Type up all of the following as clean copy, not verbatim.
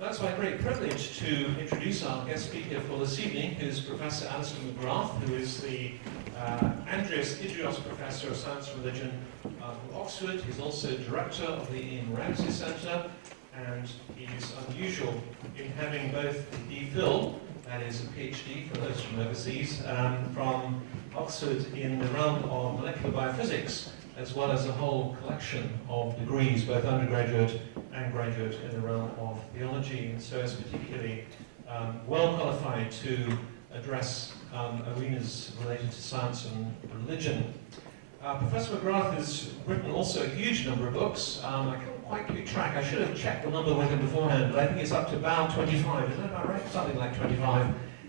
Well, it's my great privilege to introduce our guest speaker for this evening, who's Professor Alister McGrath, who is the Andreas Idrios Professor of Science and Religion from Oxford. He's also director of the Ian Ramsay Centre, and he's unusual in having both a DPhil, that is a PhD for those from overseas, from Oxford in the realm of molecular biophysics, as well as a whole collection of degrees, both undergraduate and graduate, in the realm of theology, and so is particularly well qualified to address arenas related to science and religion. Professor McGrath has written also a huge number of books. I can't quite keep track. I should have checked the number with him beforehand, but I think it's up to about 25. Is that about right? Something like 25.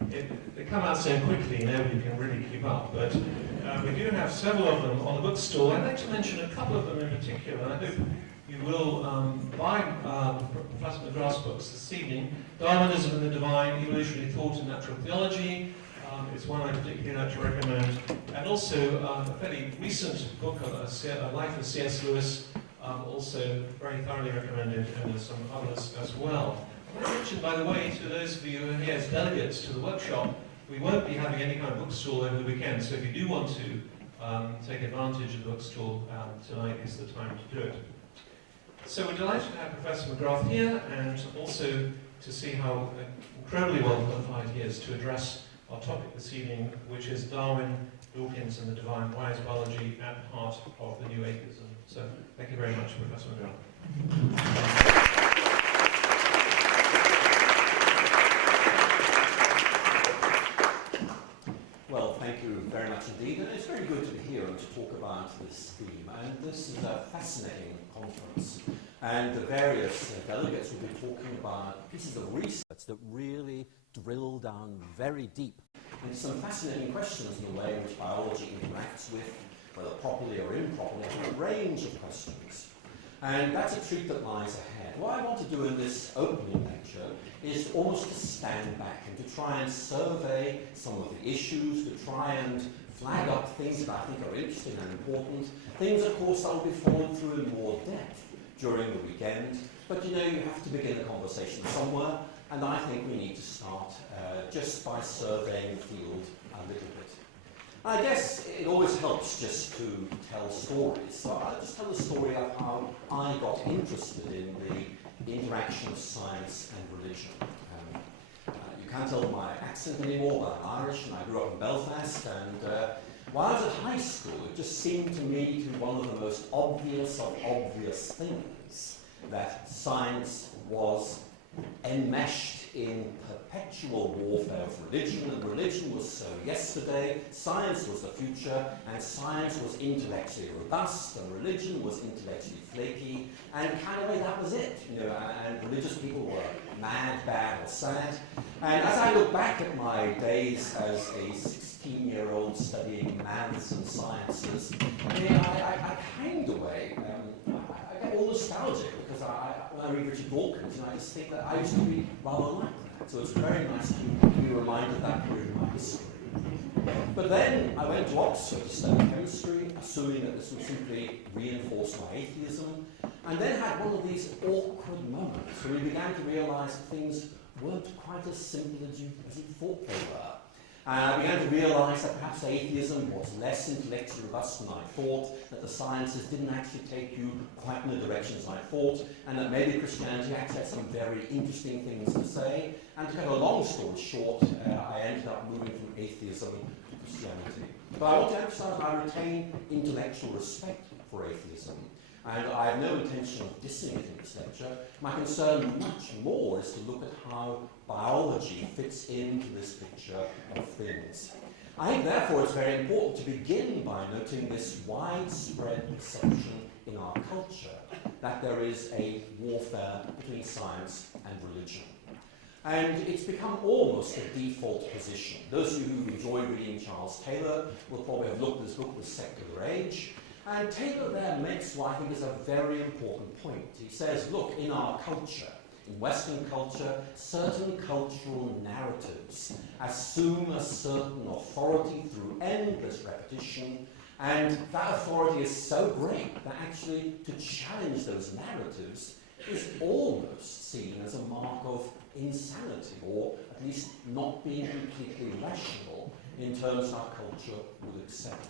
They come out so quickly, nobody can really keep up. But we do have several of them on the bookstall. I'd like to mention a couple of them in particular. I hope you will buy Professor McGrath's books this evening. Darwinism and the Divine, Evolutionary Thought and Natural Theology is one I particularly like to recommend. And also a fairly recent book on a life of C.S. Lewis, also very thoroughly recommended, and there's some others as well. I mentioned, by the way, to those of you who are here as delegates to the workshop, we won't be having any kind of bookstall over the weekend, so if you do want to take advantage of the bookstall, tonight is the time to do it. So we're delighted to have Professor McGrath here, and also to see how incredibly well qualified he is to address our topic this evening, which is Darwin, Dawkins and the Divine, why is biology at the heart of the new atheism. So thank you very much, Professor McGrath. Well, thank you very much indeed, and it's very good to be here and to talk about this theme. And this is a fascinating conference, and the various delegates will be talking about pieces of research that really drill down very deep into some fascinating questions in the way in which biology interacts with, whether properly or improperly, a range of questions. And that's a treat that lies ahead. What I want to do in this opening lecture is almost to stand back and to try and survey some of the issues, to try and flag up things that I think are interesting and important, things, of course, that will be followed through in more depth during the weekend. But you know, you have to begin a conversation somewhere, and I think we need to start just by surveying the field a little bit. I guess it always helps just to tell stories. So I'll just tell the story of how I got interested in the interaction of science and religion. You can't tell my accent anymore, but I'm Irish and I grew up in Belfast. And while I was at high school, it just seemed to me to be one of the most obvious of obvious things that science was enmeshed in perpetual warfare of religion, and religion was so yesterday, science was the future, and science was intellectually robust, and religion was intellectually flaky, and kind of way that was it, you know, and religious people were mad, bad, or sad. And as I look back at my days as a 16-year-old studying maths and sciences, I mean, I kind of way, I get all nostalgic because when I read Richard Dawkins, and I just think that I used to be rather like that. So it's very nice to be reminded of that period of my history. But then I went to Oxford to study chemistry, assuming that this would simply reinforce my atheism, and then had one of these awkward moments where we began to realise that things weren't quite as simple as you thought they were. I began to realise that perhaps atheism was less intellectually robust than I thought, that the sciences didn't actually take you quite in the directions I thought, and that maybe Christianity actually had some very interesting things to say. And to cut a long story short, I ended up moving from atheism to Christianity. But I want to emphasise I retain intellectual respect for atheism, and I have no intention of dissing it in this lecture. My concern much more is to look at how biology fits into this picture of things. I think therefore it's very important to begin by noting this widespread perception in our culture that there is a warfare between science and religion. And it's become almost a default position. Those of you who enjoy reading Charles Taylor will probably have looked at this book, The Secular Age. And Taylor there makes what I think is a very important point. He says, look, in our culture, in Western culture, certain cultural narratives assume a certain authority through endless repetition, and that authority is so great that actually to challenge those narratives is almost seen as a mark of insanity, or at least not being completely rational in terms of our culture would accept.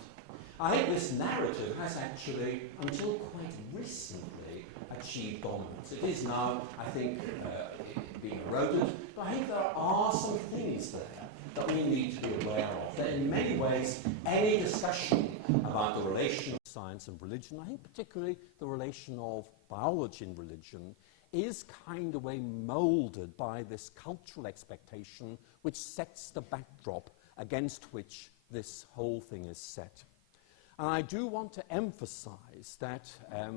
I think this narrative has actually, until quite recently, achieved dominance. It is now, I think, being eroded, but I think there are some things there that we need to be aware of. That in many ways, any discussion about the relation of science and religion, I think particularly the relation of biology and religion, is kind of moulded by this cultural expectation which sets the backdrop against which this whole thing is set. And I do want to emphasize that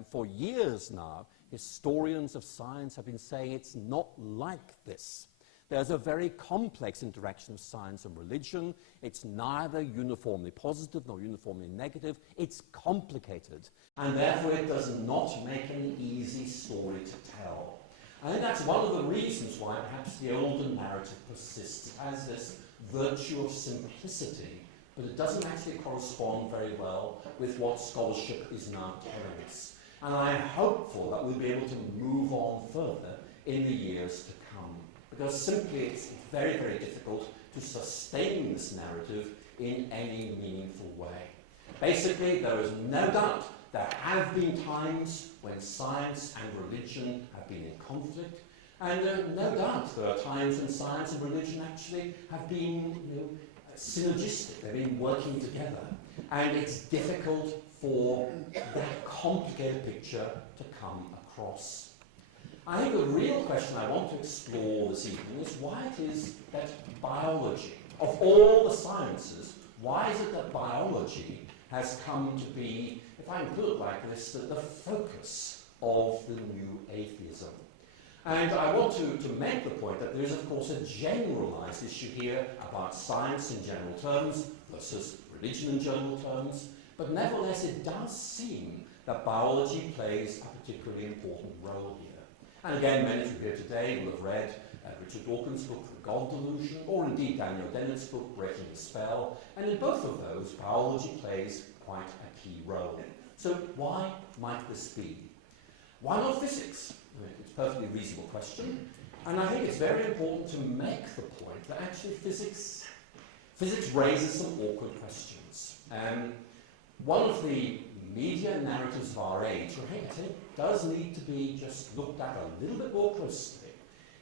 for years now, historians of science have been saying it's not like this. There's a very complex interaction of science and religion. It's neither uniformly positive nor uniformly negative. It's complicated. And therefore it does not make an easy story to tell. I think that's one of the reasons why perhaps the older narrative persists. It has this virtue of simplicity, but it doesn't actually correspond very well with what scholarship is now telling us. And I'm hopeful that we'll be able to move on further in the years to come. Because simply it's very, very difficult to sustain this narrative in any meaningful way. Basically, there is no doubt there have been times when science and religion have been in conflict, and no doubt there are times when science and religion actually have been synergistic, they've been working together. And it's difficult for that complicated picture to come across. I think the real question I want to explore this evening is why it is that biology, of all the sciences, why is it that biology has come to be, if I can put it like this, the focus of the new atheism? And I want to make the point that there is, of course, a generalized issue here about science in general terms versus religion in general terms, but nevertheless it does seem that biology plays a particularly important role here. And again, many of you here today will have read Richard Dawkins' book, The God Delusion, or indeed Daniel Dennett's book, Breaking the Spell, and in both of those, biology plays quite a key role. So why might this be? Why not physics? It's a perfectly reasonable question, and I think it's very important to make the point that actually physics raises some awkward questions. One of the media narratives of our age, I think does need to be just looked at a little bit more closely,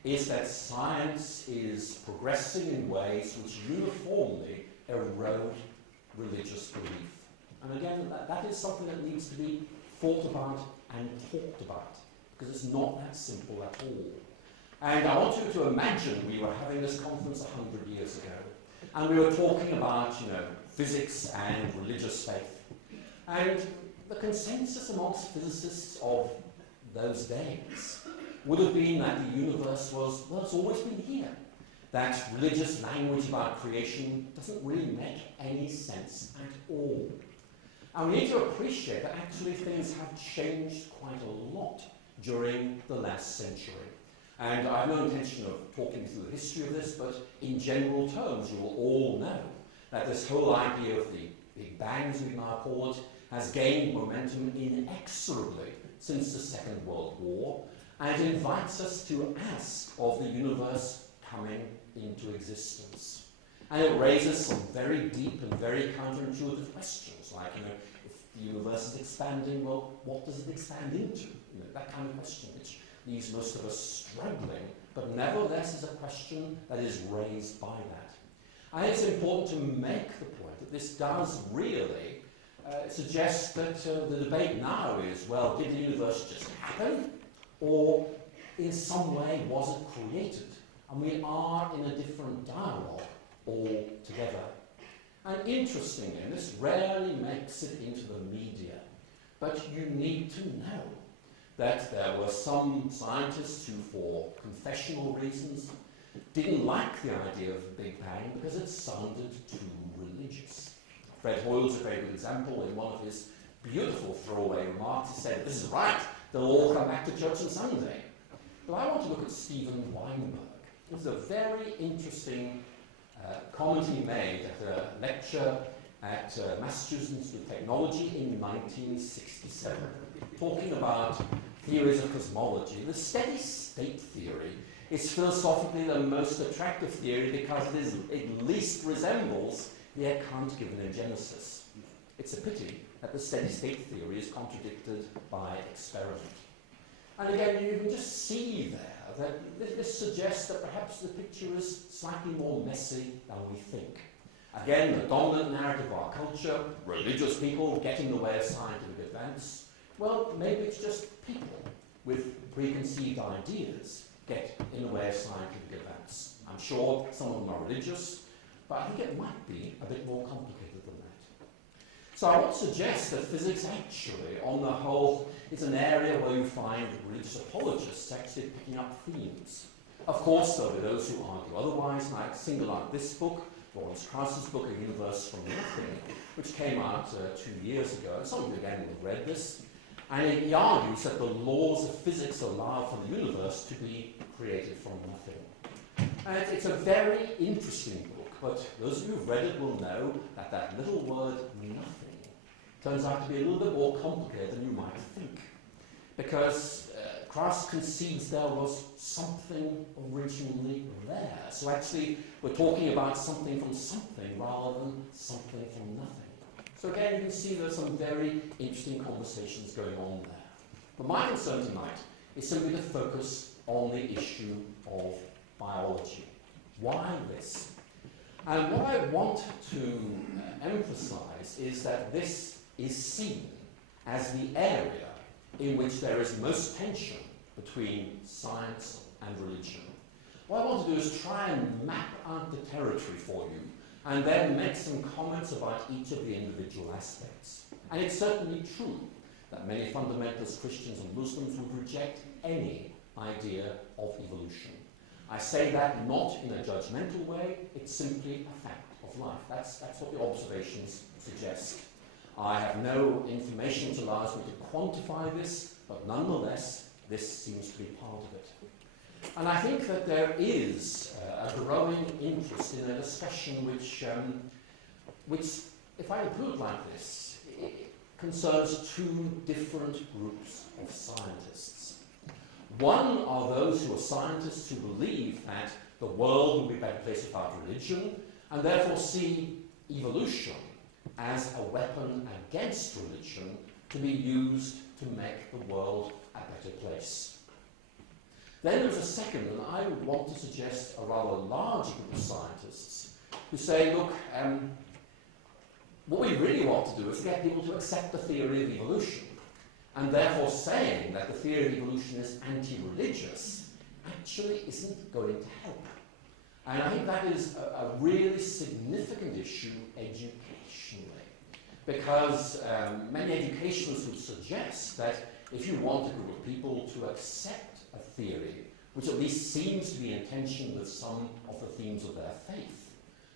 is that science is progressing in ways which uniformly erode religious belief. And again, that is something that needs to be thought about and talked about, because it's not that simple at all. And I want you to imagine we were having this conference 100 years ago, and we were talking about, physics and religious faith. And the consensus amongst physicists of those days would have been that the universe was, well, it's always been here. That religious language about creation doesn't really make any sense at all. And we need to appreciate that actually things have changed quite a lot during the last century. And I have no intention of talking through the history of this, but in general terms, you will all know that this whole idea of the Big Bang, as we now call it, has gained momentum inexorably since the Second World War, and it invites us to ask of the universe coming into existence. And it raises some very deep and very counterintuitive questions, like, if the universe is expanding, well, what does it expand into? That kind of question, which leaves most of us struggling, but nevertheless is a question that is raised by that. I think it's important to make the point that this does really suggest that the debate now is, well, did the universe just happen? Or in some way was it created? And we are in a different dialogue altogether. And interestingly, and this rarely makes it into the media, but you need to know that there were some scientists who, for confessional reasons, didn't like the idea of the Big Bang because it sounded too religious. Fred Hoyle is a very good example. In one of his beautiful throwaway remarks, he said, "This is right, they'll all come back to church on Sunday." But I want to look at Stephen Weinberg. This is a very interesting comment he made at a lecture at Massachusetts Institute of Technology in 1967, talking about theories of cosmology, the steady state theory is philosophically the most attractive theory because it least resembles the account given in Genesis. It's a pity that the steady state theory is contradicted by experiment. And again, you can just see there that this suggests that perhaps the picture is slightly more messy than we think. Again, the dominant narrative of our culture, religious people get in the way of scientific advance. Well, maybe it's just people with preconceived ideas get in the way of scientific advance. I'm sure some of them are religious, but I think it might be a bit more complicated than that. So I would suggest that physics actually, on the whole, is an area where you find religious apologists actually picking up themes. Of course, there'll be those who argue otherwise, and I single out this book, Lawrence Krauss's book, A Universe from Nothing, which came out 2 years ago. Some of you again will have read this. And he argues that the laws of physics allow for the universe to be created from nothing. And it's a very interesting book, but those of you who've read it will know that that little word, nothing, turns out to be a little bit more complicated than you might think. Because Krauss concedes there was something originally there. So actually, we're talking about something from something rather than something from nothing. So again, you can see there's some very interesting conversations going on there. But my concern tonight is simply to focus on the issue of biology. Why this? And what I want to emphasize is that this is seen as the area in which there is most tension between science and religion. What I want to do is try and map out the territory for you and then make some comments about each of the individual aspects. And it's certainly true that many fundamentalist Christians and Muslims would reject any idea of evolution. I say that not in a judgmental way, it's simply a fact of life. That's what the observations suggest. I have no information that allows me to quantify this, but nonetheless, this seems to be part of it. And I think that there is a growing interest in a discussion which, if I can put it like this, it concerns two different groups of scientists. One are those who are scientists who believe that the world will be a better place without religion, and therefore see evolution as a weapon against religion to be used to make the world a better place. Then there's a second, and I would want to suggest a rather large group of scientists who say, look, what we really want to do is get people to accept the theory of evolution, and therefore saying that the theory of evolution is anti-religious actually isn't going to help. And I think that is a really significant issue educationally, because many educationalists would suggest that if you want a group of people to accept a theory which at least seems to be in tension with some of the themes of their faith,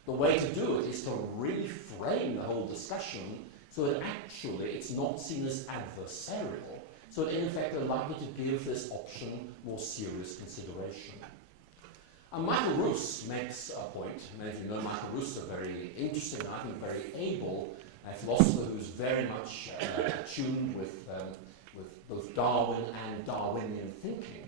the way to do it is to reframe the whole discussion so that actually it's not seen as adversarial, so that in effect they're likely to give this option more serious consideration. And Michael Ruse makes a point. Many of you know Michael Ruse, a very interesting, I think very able philosopher who's very much attuned with both Darwin and Darwinian thinking.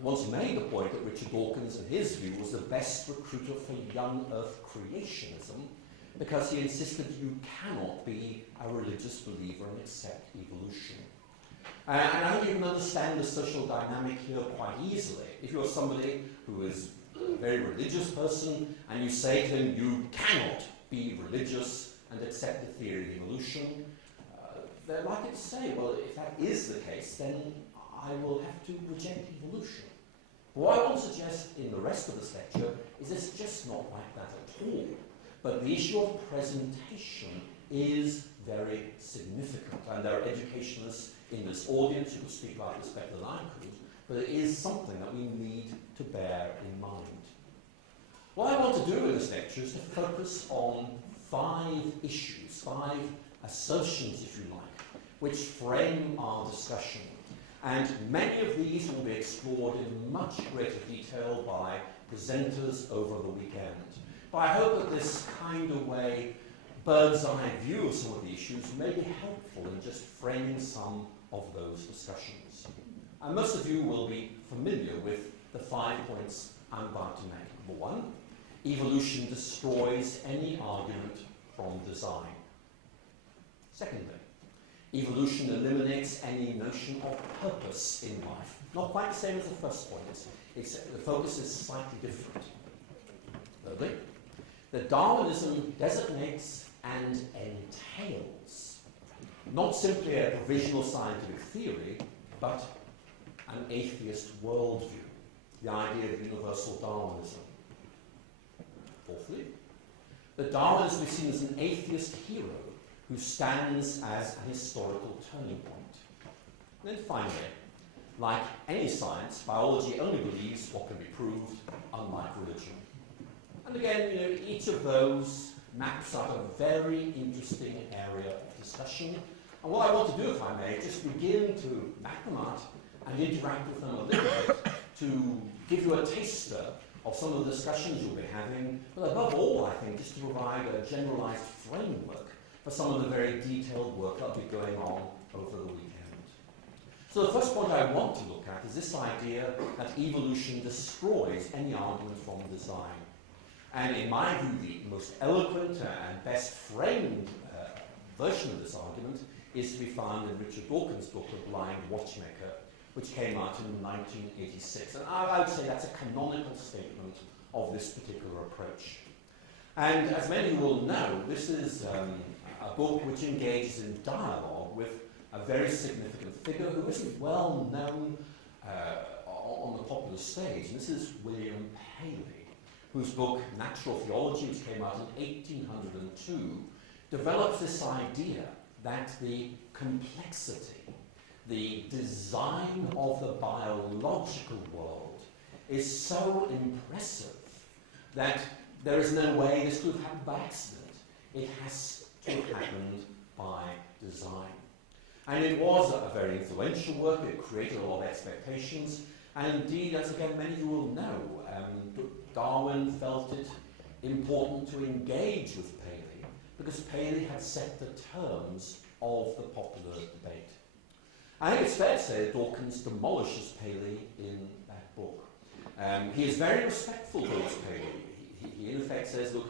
Once made the point that Richard Dawkins, in his view, was the best recruiter for young Earth creationism, because he insisted you cannot be a religious believer and accept evolution. And I think you can understand the social dynamic here quite easily. If you're somebody who is a very religious person and you say to them, you cannot be religious and accept the theory of evolution, they're likely to say, well, if that is the case, then I will have to reject evolution. But what I want to suggest in the rest of this lecture is it's just not like that at all. But the issue of presentation is very significant, and there are educationalists in this audience who could speak about this better than I could, but it is something that we need to bear in mind. What I want to do in this lecture is to focus on 5 issues, 5 assertions, if you like, which frame our discussion. And many of these will be explored in much greater detail by presenters over the weekend. But I hope that this kind of way, bird's eye view of some of the issues may be helpful in just framing some of those discussions. And most of you will be familiar with the 5 points I'm about to make. Number 1, evolution destroys any argument from design. Secondly, evolution eliminates any notion of purpose in life. Not quite the same as the first point. The focus is slightly different. Thirdly, that Darwinism designates and entails not simply a provisional scientific theory, but an atheist worldview, the idea of universal Darwinism. Fourthly, that Darwin is to be seen as an atheist hero who stands as a historical turning point. And then finally, like any science, biology only believes what can be proved, unlike religion. And again, each of those maps out a very interesting area of discussion. And what I want to do, if I may, just begin to map them out and interact with them a little bit to give you a taster of some of the discussions you'll be having, but above all, I think, just to provide a generalized framework for some of the very detailed work that'll be going on over the weekend. So the first point I want to look at is this idea that evolution destroys any argument from design. And in my view, the most eloquent and best framed version of this argument is to be found in Richard Dawkins' book, The Blind Watchmaker, which came out in 1986. And I would say that's a canonical statement of this particular approach. And as many of you will know, this is a book which engages in dialogue with a very significant figure who isn't well known on the popular stage. And this is William Paley, whose book Natural Theology, which came out in 1802, develops this idea that the complexity, the design of the biological world is so impressive that there is no way this could have happened by accident. It has to have happened by design. And it was a very influential work. It created a lot of expectations. And indeed, as again many of you will know, Darwin felt it important to engage with Paley because Paley had set the terms of the popular debate. I think it's fair to say that Dawkins demolishes Paley in that book. He is very respectful towards Paley. He in effect says, look,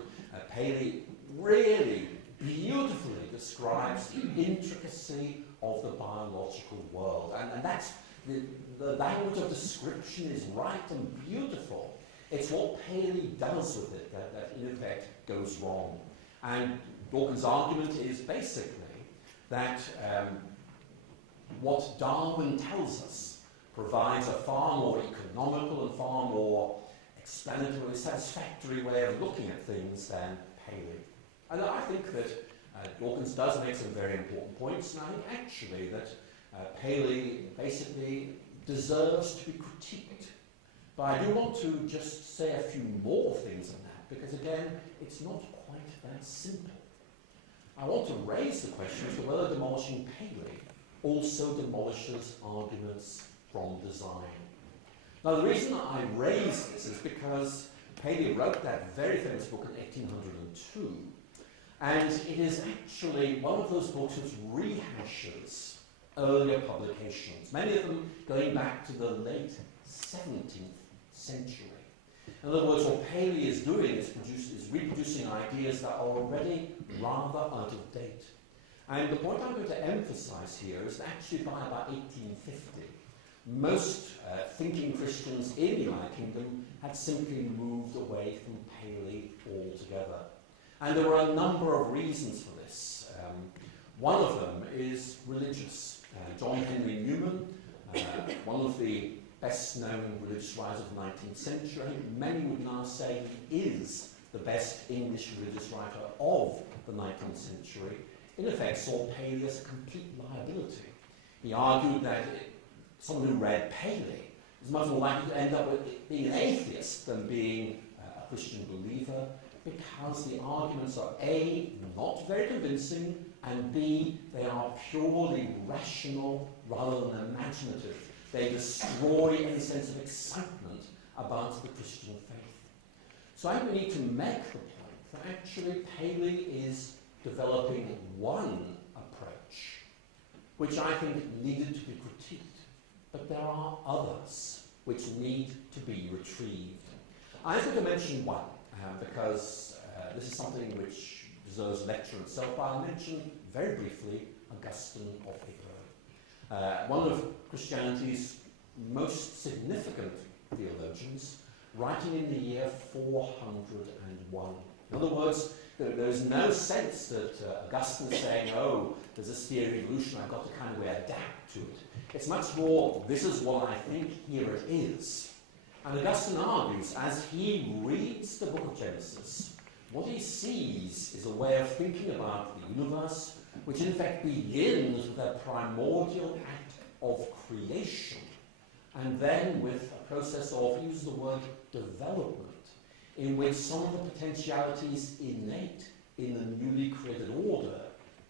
Paley really beautifully describes the intricacy of the biological world. And that's, the language of description is right and beautiful. It's what Paley does with it that in effect goes wrong. And Dawkins' argument is basically that what Darwin tells us provides a far more economical and far more explanatory, satisfactory way of looking at things than Paley. And I think that Dawkins does make some very important points, and I think actually that Paley basically deserves to be critiqued. But I do want to just say a few more things on that, because again, it's not quite that simple. I want to raise the question as to whether demolishing Paley also demolishes arguments from design. Now, the reason I raise this is because Paley wrote that very famous book in 1802, and it is actually one of those books which rehashes earlier publications, many of them going back to the late 17th century. In other words, what Paley is doing is reproducing ideas that are already rather out of date. And the point I'm going to emphasize here is that actually by about 1850, most thinking Christians in the United Kingdom had simply moved away from Paley altogether. And there were a number of reasons for this. One of them is religious. John Henry Newman, one of the best-known religious writers of the 19th century, many would now say he is the best English religious writer of the 19th century, in effect saw Paley as a complete liability. He argued that someone who read Paley is much more likely to end up with being an atheist than being a Christian believer, because the arguments are A, not very convincing, and B, they are purely rational rather than imaginative. They destroy any sense of excitement about the Christian faith. So I think we need to make the point that actually Paley is developing one approach which I think needed to be critiqued, but there are others which need to be retrieved. I'm going to mention one, because this is something which deserves a lecture itself, but I'll mention very briefly Augustine of Hippo, one of Christianity's most significant theologians, writing in the year 401. In other words, there's no sense that Augustine is saying, oh, there's this theory of evolution, I've got to kind of adapt to it. It's much more, this is what I think, here it is. And Augustine argues, as he reads the book of Genesis, what he sees is a way of thinking about the universe, which in fact begins with a primordial act of creation, and then with a process of, use the word, development, in which some of the potentialities innate in the newly created order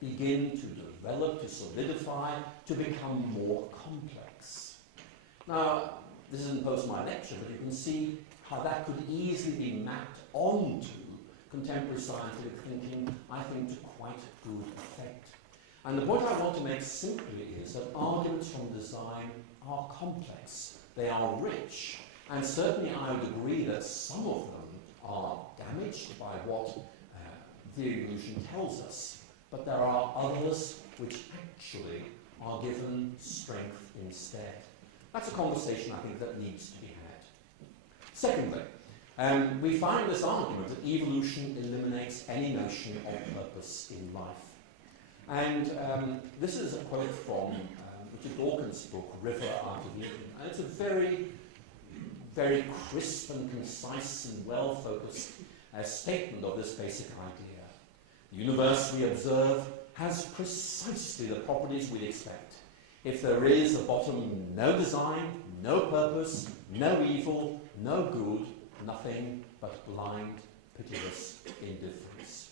begin to develop, to solidify, to become more complex. Now, this isn't post my lecture, but you can see how that could easily be mapped onto contemporary scientific thinking, I think, to quite good effect. And the point I want to make simply is that arguments from design are complex, they are rich, and certainly I would agree that some of them are damaged by what theory of evolution tells us, but there are others which actually are given strength instead. That's a conversation I think that needs to be had. Secondly, we find this argument that evolution eliminates any notion of purpose in life. And this is a quote from Richard Dawkins' book, River Out of Eden. And it's a very, very crisp and concise and well-focused statement of this basic idea. The universe we observe has precisely the properties we'd expect. If there is at bottom no design, no purpose, no evil, no good, nothing but blind, pitiless indifference.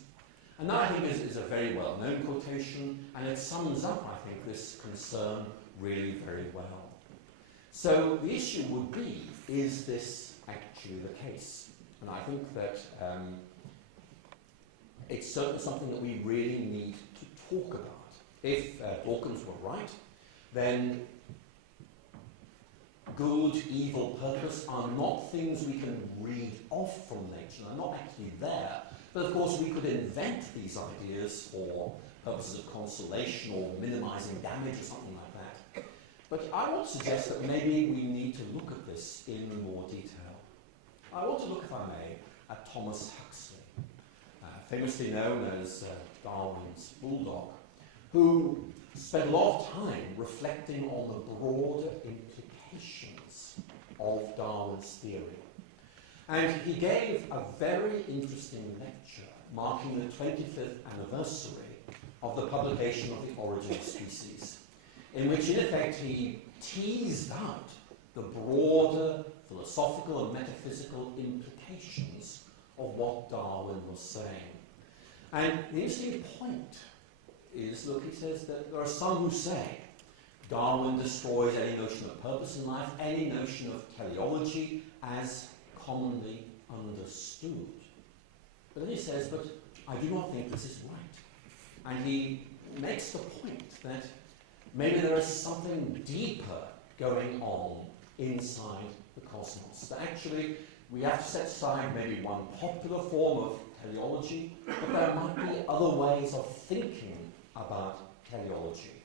And that, I think, is a very well-known quotation, and it sums up, I think, this concern really very well. So the issue would be, is this actually the case? And I think that it's certainly something that we really need to talk about. If Dawkins were right, then good, evil, purpose are not things we can read off from nature. They're not actually there. But of course we could invent these ideas for purposes of consolation or minimizing damage or something like that. But I want to suggest that maybe we need to look at this in more detail. I want to look, if I may, at Thomas Huxley, famously known as Darwin's bulldog, who spent a lot of time reflecting on the broader implications of Darwin's theory. And he gave a very interesting lecture marking the 25th anniversary of the publication of The Origin of Species, in which in effect he teased out the broader philosophical and metaphysical implications of what Darwin was saying. And the interesting point is, look, he says that there are some who say Darwin destroys any notion of purpose in life, any notion of teleology as commonly understood. But then he says, but I do not think this is right. And he makes the point that maybe there is something deeper going on inside the cosmos. That actually we have to set aside maybe one popular form of teleology, but there might be other ways of thinking about teleology.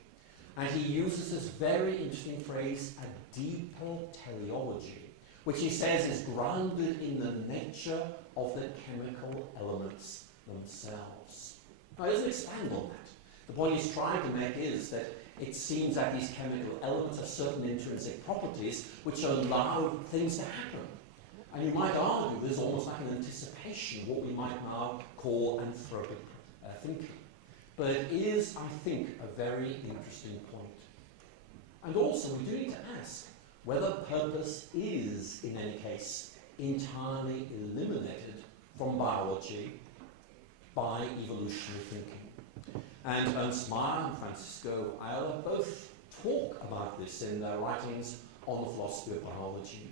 And he uses this very interesting phrase, a deeper teleology, which he says is grounded in the nature of the chemical elements themselves. Now, he doesn't expand on that. The point he's trying to make is that it seems that these chemical elements have certain intrinsic properties which allow things to happen. And you might argue there's almost like an anticipation of what we might now call anthropic thinking. But it is, I think, a very interesting point. And also, we do need to ask whether purpose is, in any case, entirely eliminated from biology by evolutionary thinking. And Ernst Mayr and Francisco Ayala both talk about this in their writings on the philosophy of biology.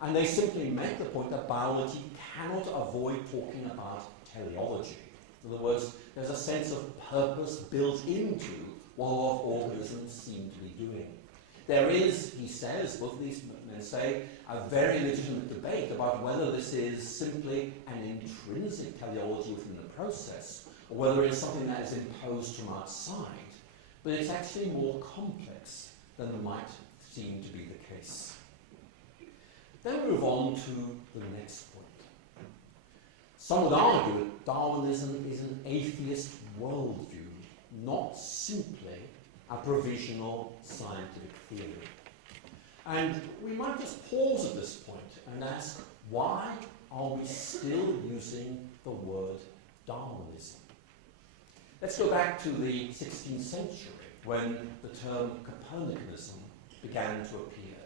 And they simply make the point that biology cannot avoid talking about teleology. In other words, there's a sense of purpose built into what a lot of organisms seem to be doing. There is, he says, both of these men say, a very legitimate debate about whether this is simply an intrinsic teleology within the process, or whether it's something that is imposed from outside. But it's actually more complex than might seem to be the case. Then we move on to the next point. Some would argue that Darwinism is an atheist worldview, not simply a provisional scientific theory. And we might just pause at this point and ask, why are we still using the word Darwinism? Let's go back to the 16th century, when the term Copernicanism began to appear.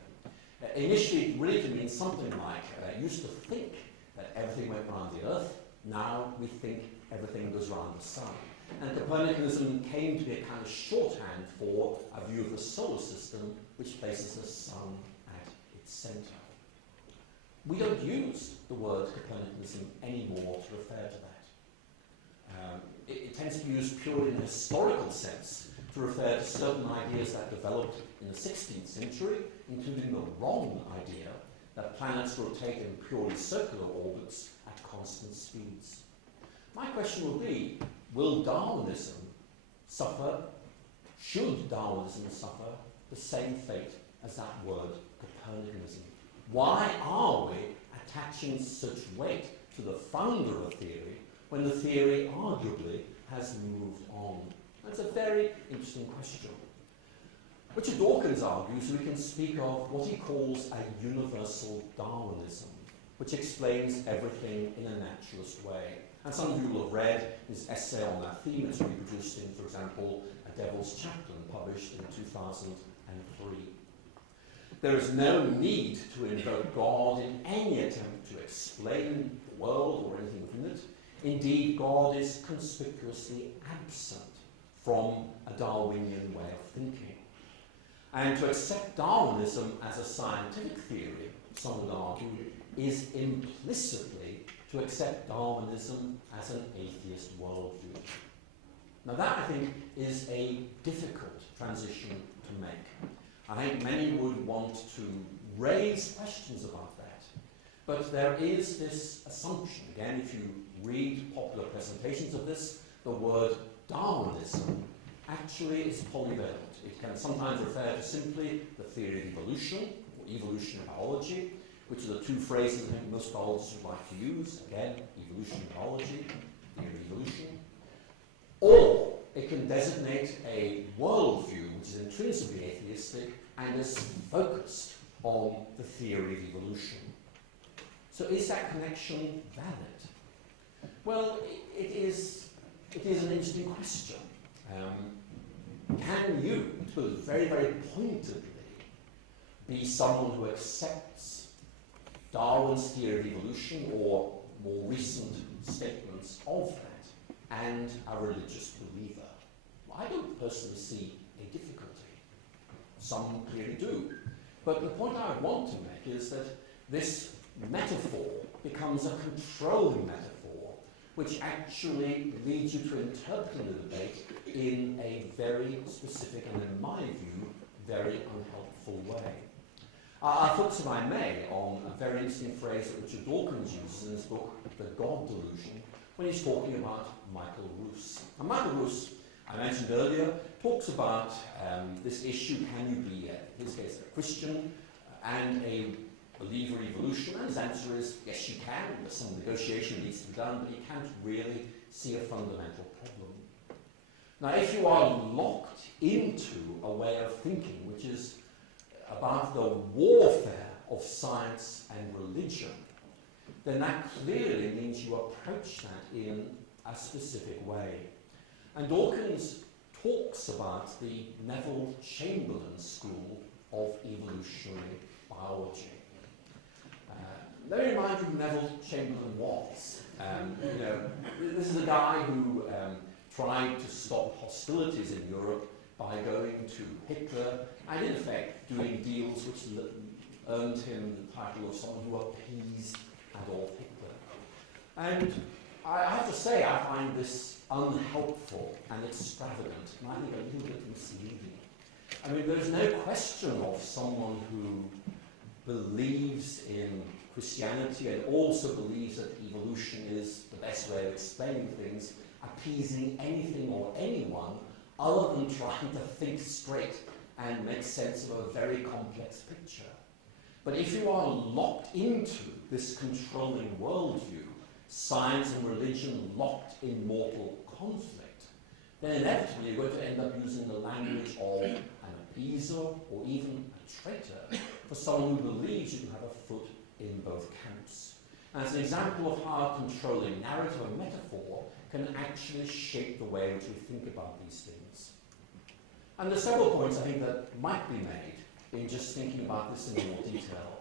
Initially, it really did mean something like, used to think that everything went around the Earth, now we think everything goes around the Sun. And Copernicanism came to be a kind of shorthand for a view of the solar system which places the Sun at its centre. We don't use the word Copernicanism anymore to refer to that. It tends to be used purely in a historical sense to refer to certain ideas that developed in the 16th century, including the wrong idea that planets rotate in purely circular orbits at constant speeds. My question will be, will Darwinism suffer, should Darwinism suffer the same fate as that word Copernicanism? Why are we attaching such weight to the founder of a theory when the theory arguably has moved on? That's a very interesting question. Richard Dawkins argues we can speak of what he calls a universal Darwinism, which explains everything in a naturalist way. And some of you will have read his essay on that theme. It's reproduced in, for example, A Devil's Chaplain, published in 2003. There is no need to invoke God in any attempt to explain the world or anything within it. Indeed, God is conspicuously absent from a Darwinian way of thinking. And to accept Darwinism as a scientific theory, some would argue, is implicitly to accept Darwinism as an atheist worldview. Now that, I think, is a difficult transition to make. I think many would want to raise questions about that. But there is this assumption, again, if you read popular presentations of this, the word Darwinism actually is polyvalent. It can sometimes refer to simply the theory of evolution, or evolutionary biology, which are the two phrases I think most biologists would like to use. Again, evolutionary biology, theory of evolution. Or it can designate a worldview which is intrinsically atheistic and is focused on the theory of evolution. So is that connection valid? Well, it is an interesting question. Can you, to put it very, very pointedly, be someone who accepts Darwin's theory of evolution or more recent statements of that and a religious believer? Well, I don't personally see a difficulty. Some clearly do. But the point I want to make is that this metaphor becomes a controlling metaphor which actually leads you to interpreting the debate in a very specific and, in my view, very unhelpful way. I'll focus, if I may, on a very interesting phrase that Richard Dawkins uses in his book, The God Delusion, when he's talking about Michael Ruse. And Michael Ruse, I mentioned earlier, talks about this issue, can you be, in his case, a Christian and a believer in evolution? And his answer is, yes, you can. There's some negotiation needs to be done, but you can't really see a fundamental problem. Now, if you are locked into a way of thinking which is about the warfare of science and religion, then that clearly means you approach that in a specific way. And Dawkins talks about the Neville Chamberlain School of Evolutionary Biology. Let me remind you who Neville Chamberlain was. This is a guy who tried to stop hostilities in Europe by going to Hitler and, in effect, doing deals which earned him the title of someone who appeased Adolf Hitler. And I have to say I find this unhelpful and extravagant, and I think a little bit misleading. I mean, there's no question of someone who believes in Christianity and also believes that evolution is the best way of explaining things, appeasing anything or anyone other than trying to think straight and make sense of a very complex picture. But if you are locked into this controlling worldview, science and religion locked in mortal conflict, then inevitably you're going to end up using the language of an appeaser or even a traitor for someone who believes you can have a foot in both camps. And it's an example of how controlling narrative and metaphor can actually shape the way in which we think about these things. And there's several points I think that might be made in just thinking about this in more detail.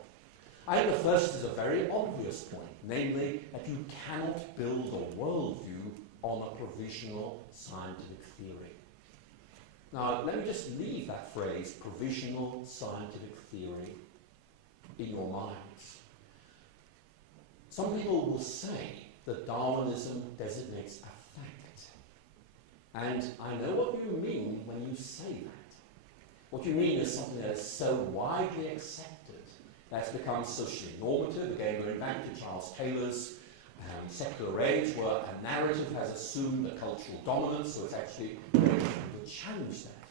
I think the first is a very obvious point, namely that you cannot build a worldview on a provisional scientific theory. Now, let me just leave that phrase, provisional scientific theory, in your minds. Some people will say that Darwinism designates a fact. And I know what you mean when you say that. What you mean is something that is so widely accepted that it's become socially normative, again going back to Charles Taylor's secular age, where a narrative has assumed a cultural dominance, so it's actually going to challenge that.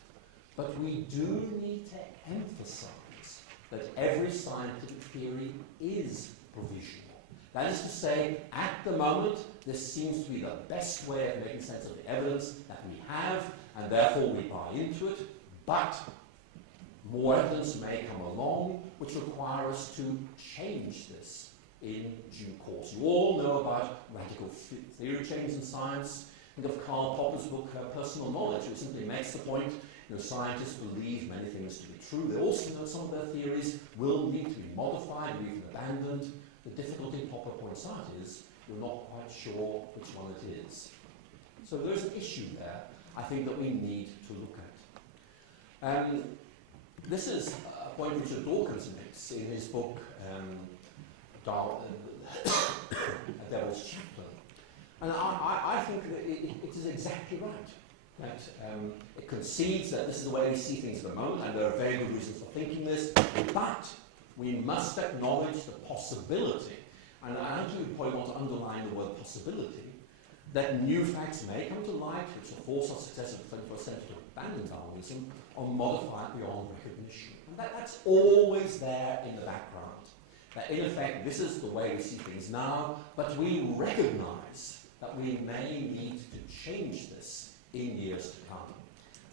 But we do need to emphasize that every scientific theory is provisional. That is to say, at the moment, this seems to be the best way of making sense of the evidence that we have, and therefore we buy into it, but more evidence may come along which require us to change this in due course. You all know about radical theory change in science. Think of Karl Popper's book, Personal Knowledge, which simply makes the point, scientists believe many things to be true. They also know some of their theories will need to be modified or even abandoned. The difficulty Popper points out is you're not quite sure which one it is. So there's an issue there, I think, that we need to look at. This is a point Richard Dawkins makes in his book, A Devil's Chaplain. And I think that it is exactly right. That it concedes that this is the way we see things at the moment, and there are very good reasons for thinking this, but we must acknowledge the possibility, and I actually probably want to underline the word possibility, that new facts may come to light which will force our successive 21st century to abandon Darwinism or modify it beyond recognition. And that's always there in the background. That in effect, this is the way we see things now, but we recognize that we may need to change this in years to come.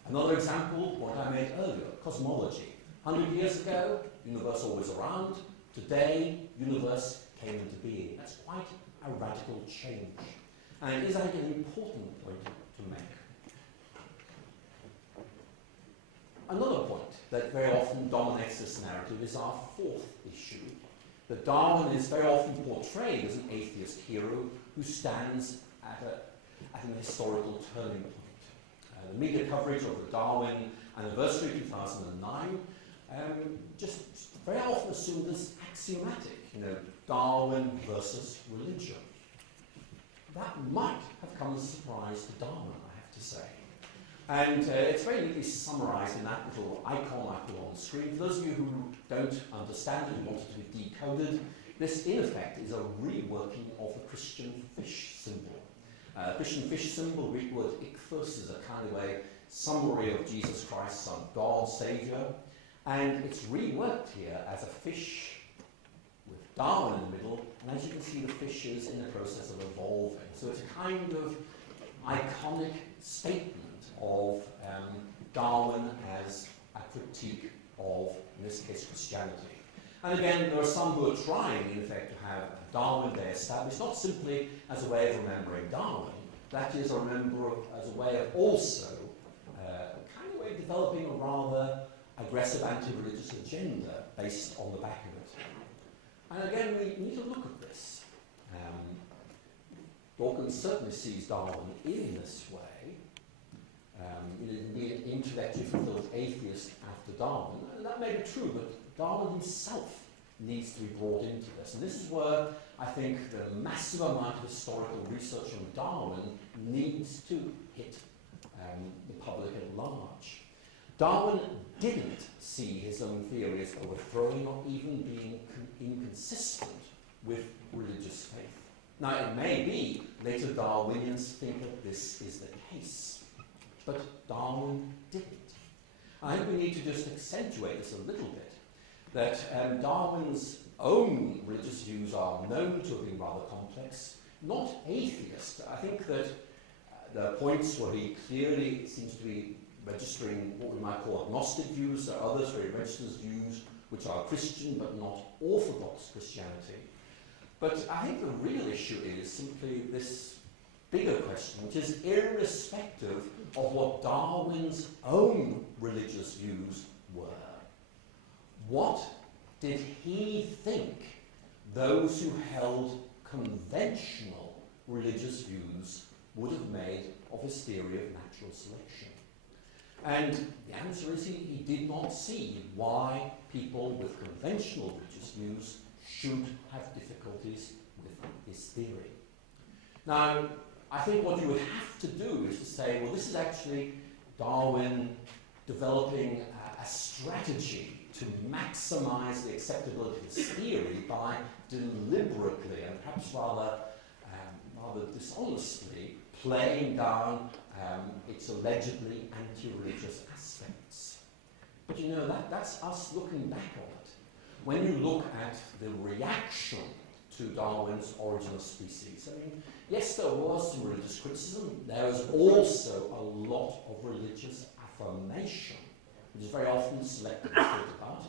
Another example, what I made earlier, cosmology. 100 years ago, universe always around. Today, universe came into being. That's quite a radical change. And it is, I think, an important point to make. Another point that very often dominates this narrative is our fourth issue, that Darwin is very often portrayed as an atheist hero who stands at an historical turning point. The media coverage of the Darwin anniversary 2009 just very often assumed as axiomatic, Darwin versus religion. That might have come as a surprise to Darwin, I have to say. And it's very neatly summarised in that little icon I put on the screen. For those of you who don't understand it, who want it to be decoded, this in effect is a reworking of the Christian fish symbol. Christian fish symbol, Greek word ichthus, is a kind of a summary of Jesus Christ, Son of God, Saviour. And it's reworked here as a fish with Darwin in the middle, and as you can see, the fish is in the process of evolving. So it's a kind of iconic statement of Darwin as a critique of, in this case, Christianity. And again, there are some who are trying, in effect, to have a Darwin Day established, not simply as a way of remembering Darwin, that is, as a way of also kind of way of developing a rather aggressive anti-religious agenda based on the back of it. And again, we need to look at this. Dawkins certainly sees Darwin in this way. Be an intellectually fulfilled atheist after Darwin, and that may be true, but Darwin himself needs to be brought into this. And this is where I think the massive amount of historical research on Darwin needs to hit the public at large. Darwin didn't see his own theory as overthrowing or even being inconsistent with religious faith. Now, it may be later Darwinians think that this is the case, but Darwin didn't. I think we need to just accentuate this a little bit, that Darwin's own religious views are known to have been rather complex, not atheist. I think that there are points where he clearly seems to be registering what we might call agnostic views. There are others where he registers views which are Christian but not orthodox Christianity. But I think the real issue is simply this bigger question, which is irrespective of what Darwin's own religious views were. What did he think those who held conventional religious views would have made of his theory of natural selection? And the answer is he did not see why people with conventional religious views should have difficulties with his theory. Now, I think what you would have to do is to say, well, this is actually Darwin developing a strategy to maximize the acceptability of his theory by deliberately and perhaps rather dishonestly playing down its allegedly anti-religious aspects. But you know, that's us looking back on it. When you look at the reaction to Darwin's Origin of Species, I mean, yes, there was some religious criticism. There was also a lot of religious affirmation, which is very often selectively thought about.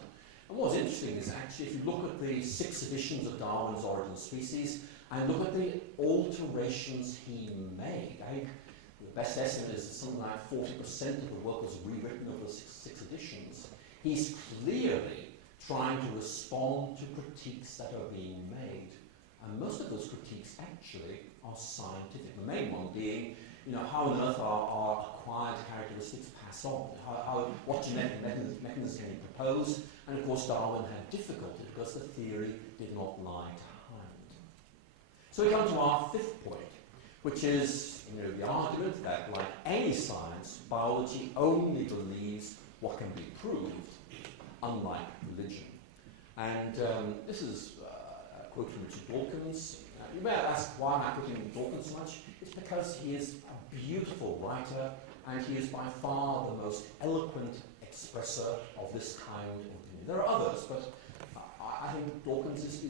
And what's interesting is actually, if you look at the 6 editions of Darwin's Origin of Species and look at the alterations he made, I think the best estimate is that something like 40% of the work was rewritten over the six editions. He's clearly trying to respond to critiques that are being made. And most of those critiques actually are scientific. The main one being, you know, how on earth are acquired characteristics passed on? What genetic mechanisms can you propose? And of course Darwin had difficulty because the theory did not lie to hand. So we come to our 5th point, which is, you know, the argument that, like any science, biology only believes what can be proved, unlike religion. And this is a quote from Richard Dawkins. You may ask, why am I quoting Dawkins so much? It's because he is a beautiful writer, and he is by far the most eloquent expresser of this kind of opinion. There are others, but I think Dawkins is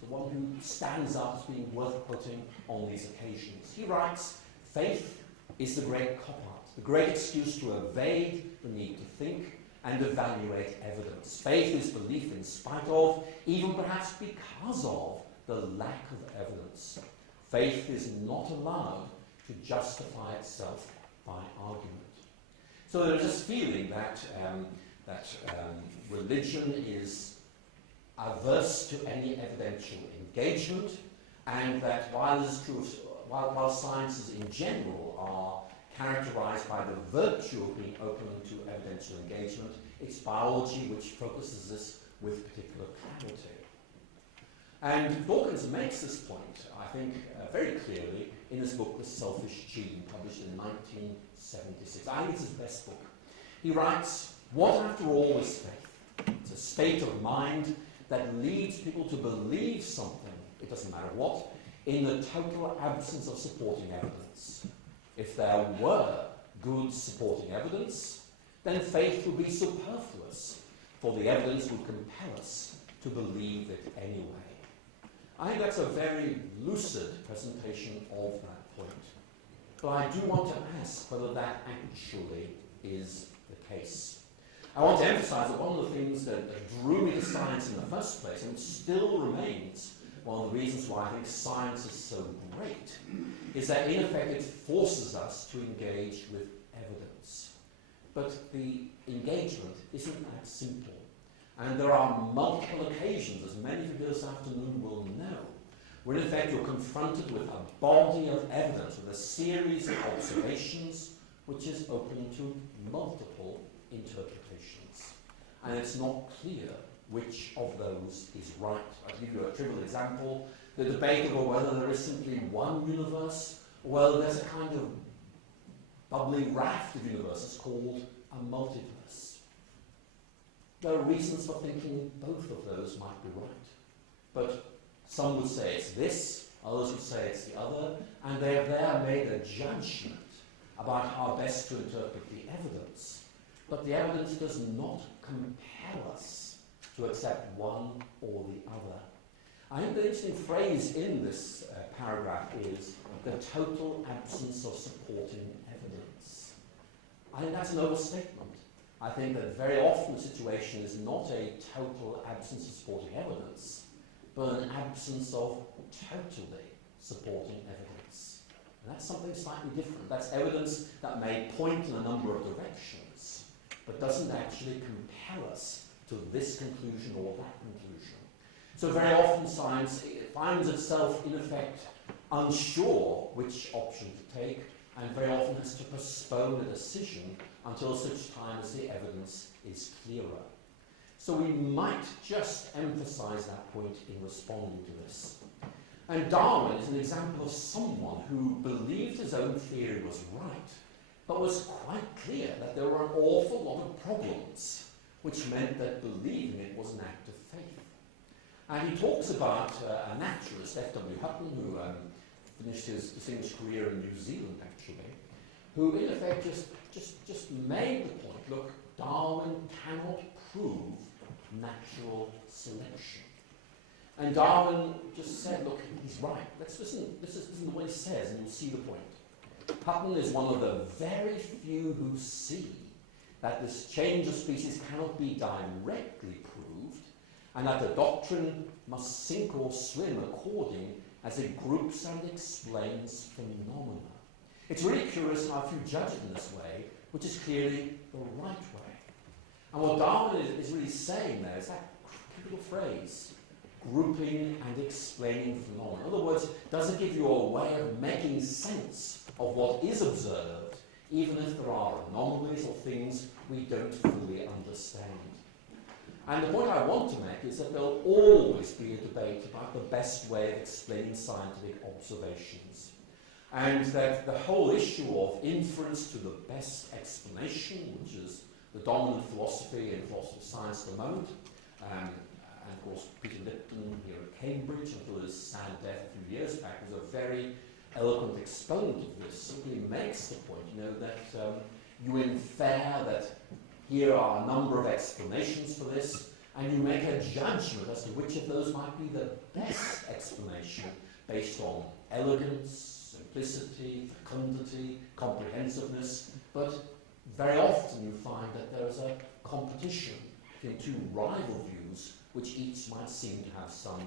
the one who stands out as being worth quoting on these occasions. He writes, "Faith is the great cop-out, the great excuse to evade the need to think and evaluate evidence. Faith is belief in spite of, even perhaps because of, the lack of evidence. Faith is not allowed to justify itself by argument." So there's this feeling that religion is averse to any evidential engagement, and that while this is true, while sciences in general are characterized by the virtue of being open to evidential engagement, it's biology which focuses this with particular clarity. And Dawkins makes this point, I think, very clearly in his book, The Selfish Gene, published in 1976. I think it's his best book. He writes, "What, after all, is faith? It's a state of mind that leads people to believe something, it doesn't matter what, in the total absence of supporting evidence. If there were good supporting evidence, then faith would be superfluous, for the evidence would compel us to believe it anyway." I think that's a very lucid presentation of that point. But I do want to ask whether that actually is the case. I want to emphasize that one of the things that drew me to science in the first place, and still remains one of the reasons why I think science is so great, is that in effect it forces us to engage with evidence. But the engagement isn't that simple. And there are multiple occasions, as many of you this afternoon will know, where in fact you're confronted with a body of evidence, with a series of observations which is open to multiple interpretations. And it's not clear which of those is right. I'll give you a trivial example. The debate over whether there is simply one universe, or whether there's a kind of bubbling raft of universes called a multiverse. There are reasons for thinking both of those might be right. But some would say it's this, others would say it's the other, and they have there made a judgment about how best to interpret the evidence. But the evidence does not compel us to accept one or the other. I think the interesting phrase in this paragraph is the total absence of supporting evidence. I think that's an overstatement. I think that very often the situation is not a total absence of supporting evidence, but an absence of totally supporting evidence. And that's something slightly different. That's evidence that may point in a number of directions, but doesn't actually compel us to this conclusion or that conclusion. So very often science finds itself, in effect, unsure which option to take, and very often has to postpone a decision until such time as the evidence is clearer. So we might just emphasize that point in responding to this. And Darwin is an example of someone who believed his own theory was right, but was quite clear that there were an awful lot of problems, which meant that believing it was an act of faith. And he talks about a naturalist, F.W. Hutton, who finished his distinguished career in New Zealand, actually, who in effect just made the point, look, Darwin cannot prove natural selection. And Darwin just said, look, he's right. Let's listen, this isn't what he says, and you'll see the point. Hutton is one of the very few who see that this change of species cannot be directly proved, and that the doctrine must sink or swim according as it groups and explains phenomena. It's really curious how few judge it in this way, which is clearly the right way. And what Darwin is really saying there is that critical phrase, grouping and explaining phenomena. In other words, does it give you a way of making sense of what is observed, even if there are anomalies or things we don't fully understand? And the point I want to make is that there'll always be a debate about the best way of explaining scientific observations. And that the whole issue of inference to the best explanation, which is the dominant philosophy in philosophy of science at the moment, and of course Peter Lipton here at Cambridge, until his sad death a few years back, was a very eloquent exponent of this, simply makes the point, that you infer that here are a number of explanations for this, and you make a judgment as to which of those might be the best explanation based on elegance, simplicity, fecundity, comprehensiveness. But very often you find that there is a competition between two rival views, which each might seem to have some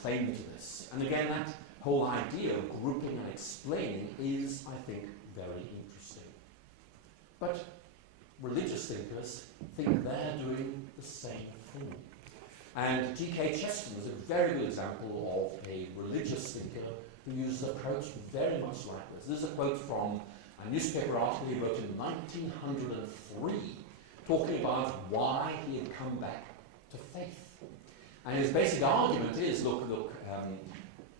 claim to this. And again, that whole idea of grouping and explaining is, I think, very interesting. But religious thinkers think they're doing the same thing. And G.K. Chesterton is a very good example of a religious thinker who uses an approach very much like this. This is a quote from a newspaper article he wrote in 1903, talking about why he had come back to faith. And his basic argument is, look,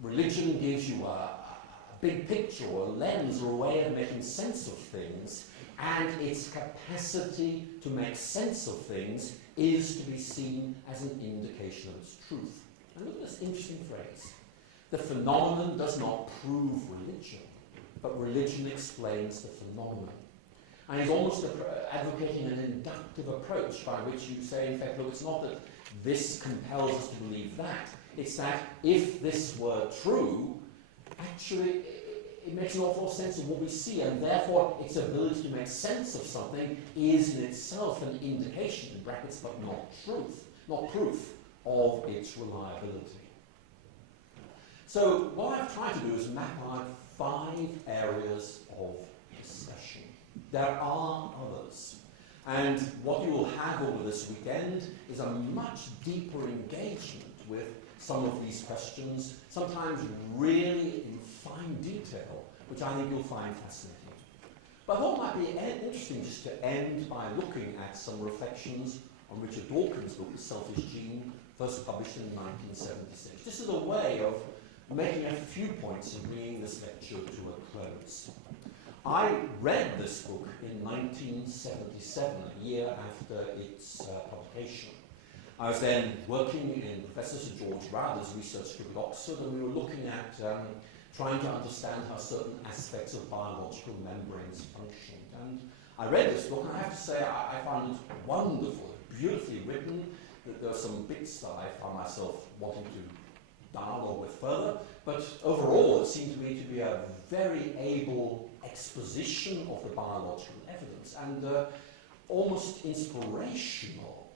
religion gives you a big picture, or a lens, or a way of making sense of things, and its capacity to make sense of things is to be seen as an indication of its truth. And look at this interesting phrase. The phenomenon does not prove religion, but religion explains the phenomenon. And he's almost advocating an inductive approach by which you say, in fact, look, it's not that this compels us to believe that. It's that if this were true, actually it makes an awful lot of sense of what we see, and therefore its ability to make sense of something is in itself an indication, in brackets, but not proof of its reliability. So what I've tried to do is map out 5 areas of discussion. There are others. And what you will have over this weekend is a much deeper engagement with some of these questions, sometimes really in fine detail, which I think you'll find fascinating. But I thought it might be interesting just to end by looking at some reflections on Richard Dawkins' book, The Selfish Gene, first published in 1976. This is a way of making a few points and bringing this lecture to a close. I read this book in 1977, a year after its publication. I was then working in Professor Sir George Rather's research group at Oxford, and we were looking at trying to understand how certain aspects of biological membranes functioned. And I read this book, and I have to say I found it wonderful, beautifully written. There are some bits that I found myself wanting to dialogue with further, but overall it seemed to me to be a very able exposition of the biological evidence and almost inspirational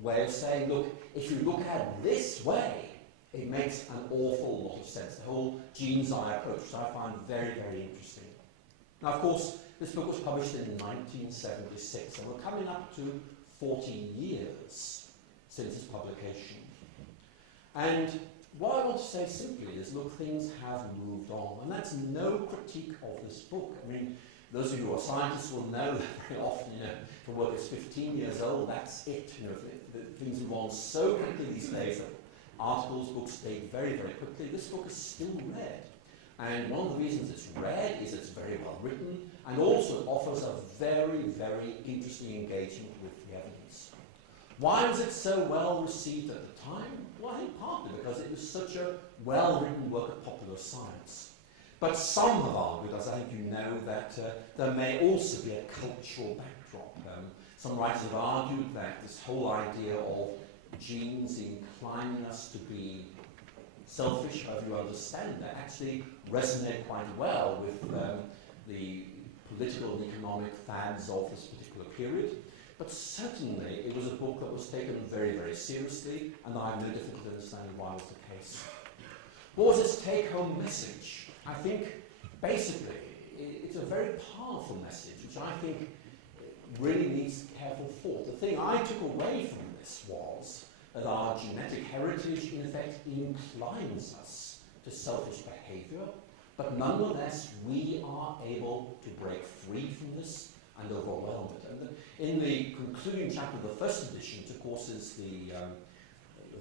way of saying, look, if you look at it this way, it makes an awful lot of sense. The whole gene's eye approach, which I find very, very interesting. Now, of course, this book was published in 1976, and we're coming up to 14 years since its publication. And what I want to say simply is, look, things have moved on, and that's no critique of this book. I mean, those of you who are scientists will know that very often, if a work is 15 years old, that's it. Things move on so quickly these days that articles, books date very, very quickly. This book is still read. And one of the reasons it's read is it's very well written, and also it offers a very, very interesting engagement with the evidence. Why was it so well received at the time? Well, I think partly because it was such a well-written work of popular science. But some have argued, as I think you know, that there may also be a cultural backdrop. Some writers have argued that this whole idea of genes inclining us to be selfish, however you understand that, actually resonate quite well with the political and economic fads of this particular period. But certainly it was a book that was taken very, very seriously, and I have no difficulty understanding why was the case. What was its take-home message? I think basically it's a very powerful message, which I think really needs careful thought. The thing I took away from this was that our genetic heritage in effect inclines us to selfish behavior, but nonetheless we are able to break free from this and overwhelm it. And in the concluding chapter of the first edition, which of course is the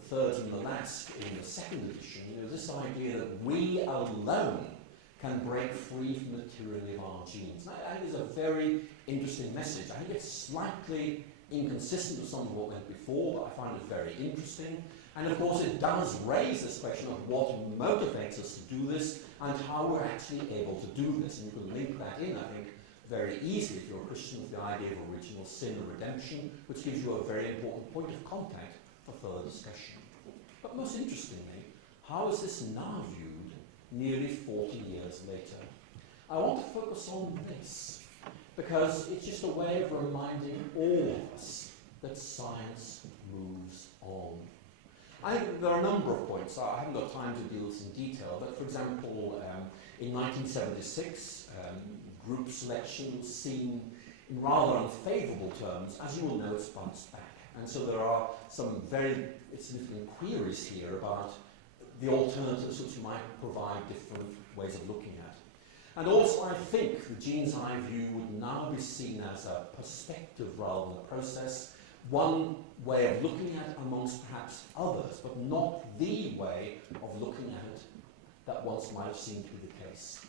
third and the last in the second edition, this idea that we alone can break free from the tyranny of our genes. I think it's a very interesting message. I think it's slightly inconsistent with some of what went before, but I find it very interesting. And of course it does raise this question of what motivates us to do this and how we're actually able to do this. And you can link that in, I think, very easily if you're a Christian with the idea of original sin and redemption, which gives you a very important point of contact for further discussion. But most interestingly, how is this now viewed nearly 40 years later? I want to focus on this, because it's just a way of reminding all of us that science moves on. I think there are a number of points. I haven't got time to deal with this in detail, but for example, in 1976, group selection was seen in rather unfavourable terms. As you will know, it's bounced back. And so there are some very significant queries here about the alternatives which might provide different ways of looking at. And also I think the gene's eye view would now be seen as a perspective rather than a process, one way of looking at it amongst perhaps others, but not the way of looking at it that once might have seemed to be the case.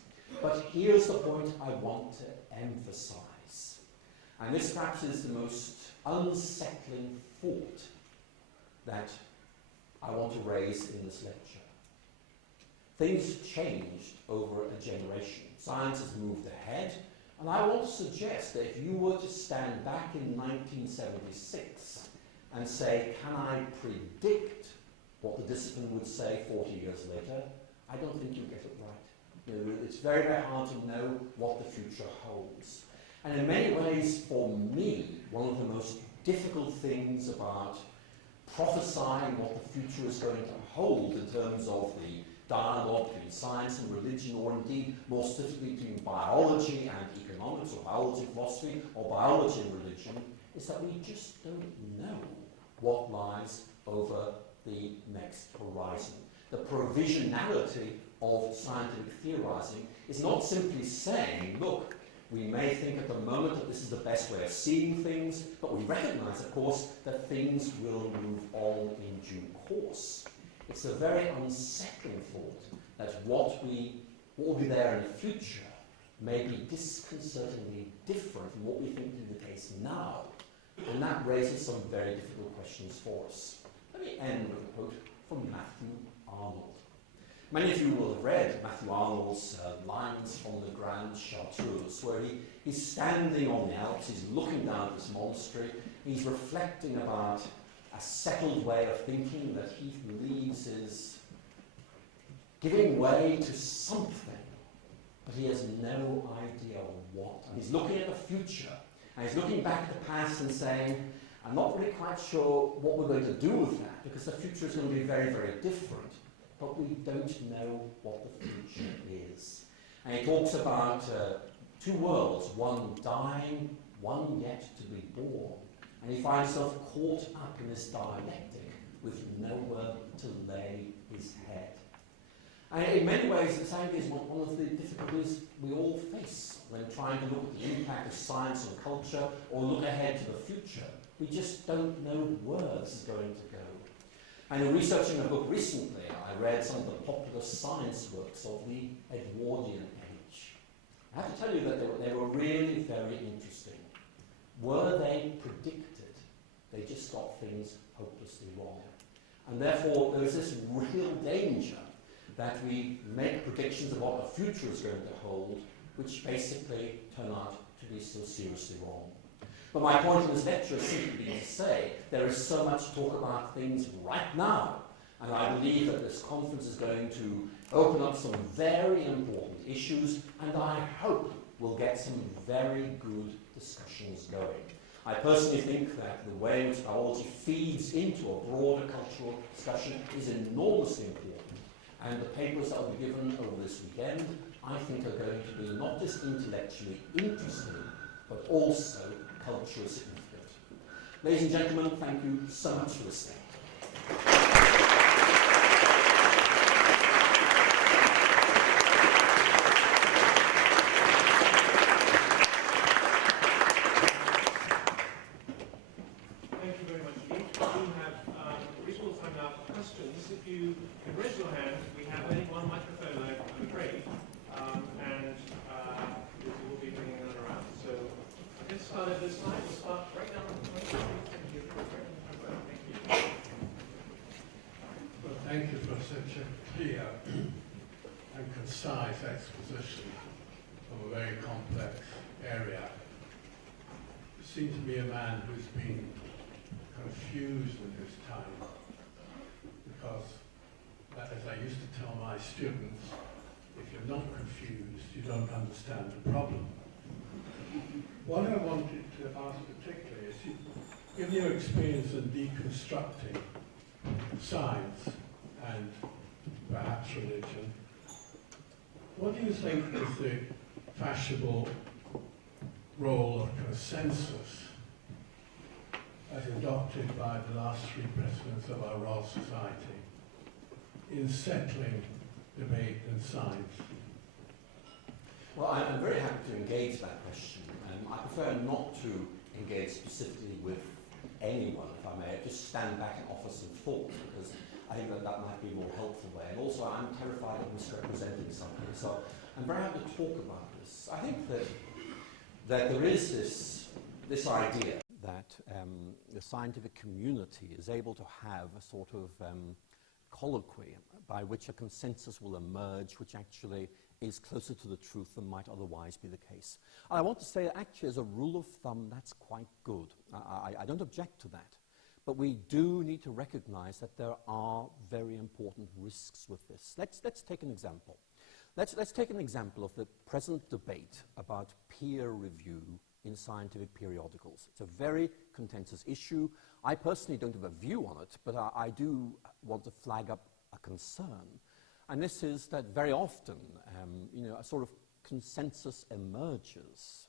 But here's the point I want to emphasize, and this perhaps is the most unsettling thought that I want to raise in this lecture. Things changed over a generation. Science has moved ahead, and I want to suggest that if you were to stand back in 1976 and say, can I predict what the discipline would say 40 years later, I don't think you'd get it right. It's very, very hard to know what the future holds. And in many ways, for me, one of the most difficult things about prophesying what the future is going to hold in terms of the dialogue between science and religion, or indeed more specifically between biology and economics, or biology and philosophy, or biology and religion, is that we just don't know what lies over the next horizon. The provisionality of scientific theorizing is not simply saying, look, We may think at the moment that this is the best way of seeing things, but we recognize, of course, that things will move on in due course. It's a very unsettling thought that what will be there in the future may be disconcertingly different from what we think is the case now. And that raises some very difficult questions for us. Let me end with a quote from Matthew Arnold. Many of you will have read Matthew Arnold's lines from the Grand Chartreuse, where he's standing on the Alps, he's looking down at this monastery, he's reflecting about a settled way of thinking that he believes is giving way to something, but he has no idea what. And he's looking at the future, and he's looking back at the past and saying, I'm not really quite sure what we're going to do with that, because the future is going to be very, very different. But we don't know what the future is. And he talks about two worlds, one dying, one yet to be born. And he finds himself caught up in this dialectic with nowhere to lay his head. And in many ways, it's actually one of the difficulties we all face when trying to look at the impact of science on culture or look ahead to the future. We just don't know where this is going to go. And in researching a book recently, I read some of the popular science works of the Edwardian age. I have to tell you that they were really very interesting. Were they predicted? They just got things hopelessly wrong. And therefore, there is this real danger that we make predictions of what the future is going to hold, which basically turn out to be so seriously wrong. But my point in this lecture is simply to say there is so much talk about things right now, and I believe that this conference is going to open up some very important issues, and I hope we'll get some very good discussions going. I personally think that the way in which biology feeds into a broader cultural discussion is enormously important, and the papers that will be given over this weekend, I think, are going to be not just intellectually interesting, but also culturally significant. Ladies and gentlemen, thank you so much for listening. Thank you very much indeed. We do have reasonable time now for questions. If you can raise your hand, we have only one microphone, I'm afraid, and we will be bringing that around. So let's start at this time. We'll start right now. Thank you. Well, thank you for such a clear and concise exposition of a very complex area. You seem to be a man who's been confused in his time, because, as I used to tell my students, if you're not confused, you don't understand the problem. What I wanted to ask particularly is, in your experience in deconstructing science and perhaps religion, what do you think is the fashionable role of consensus as adopted by the last three presidents of our Royal Society in settling debate and science? Well, I'm very happy to engage that question. I prefer not to engage specifically with anyone, if I may. Just stand back and offer some thoughts, because I think that might be a more helpful way. And also, I'm terrified of misrepresenting something. So I'm very happy to talk about this. I think that there is this idea that the scientific community is able to have a sort of colloquy by which a consensus will emerge, which actually is closer to the truth than might otherwise be the case. And I want to say that actually, as a rule of thumb, that's quite good. I don't object to that. But we do need to recognize that there are very important risks with this. Let's take an example. Let's take an example of the present debate about peer review in scientific periodicals. It's a very contentious issue. I personally don't have a view on it, but I do want to flag up a concern. And this is that very often, a sort of consensus emerges,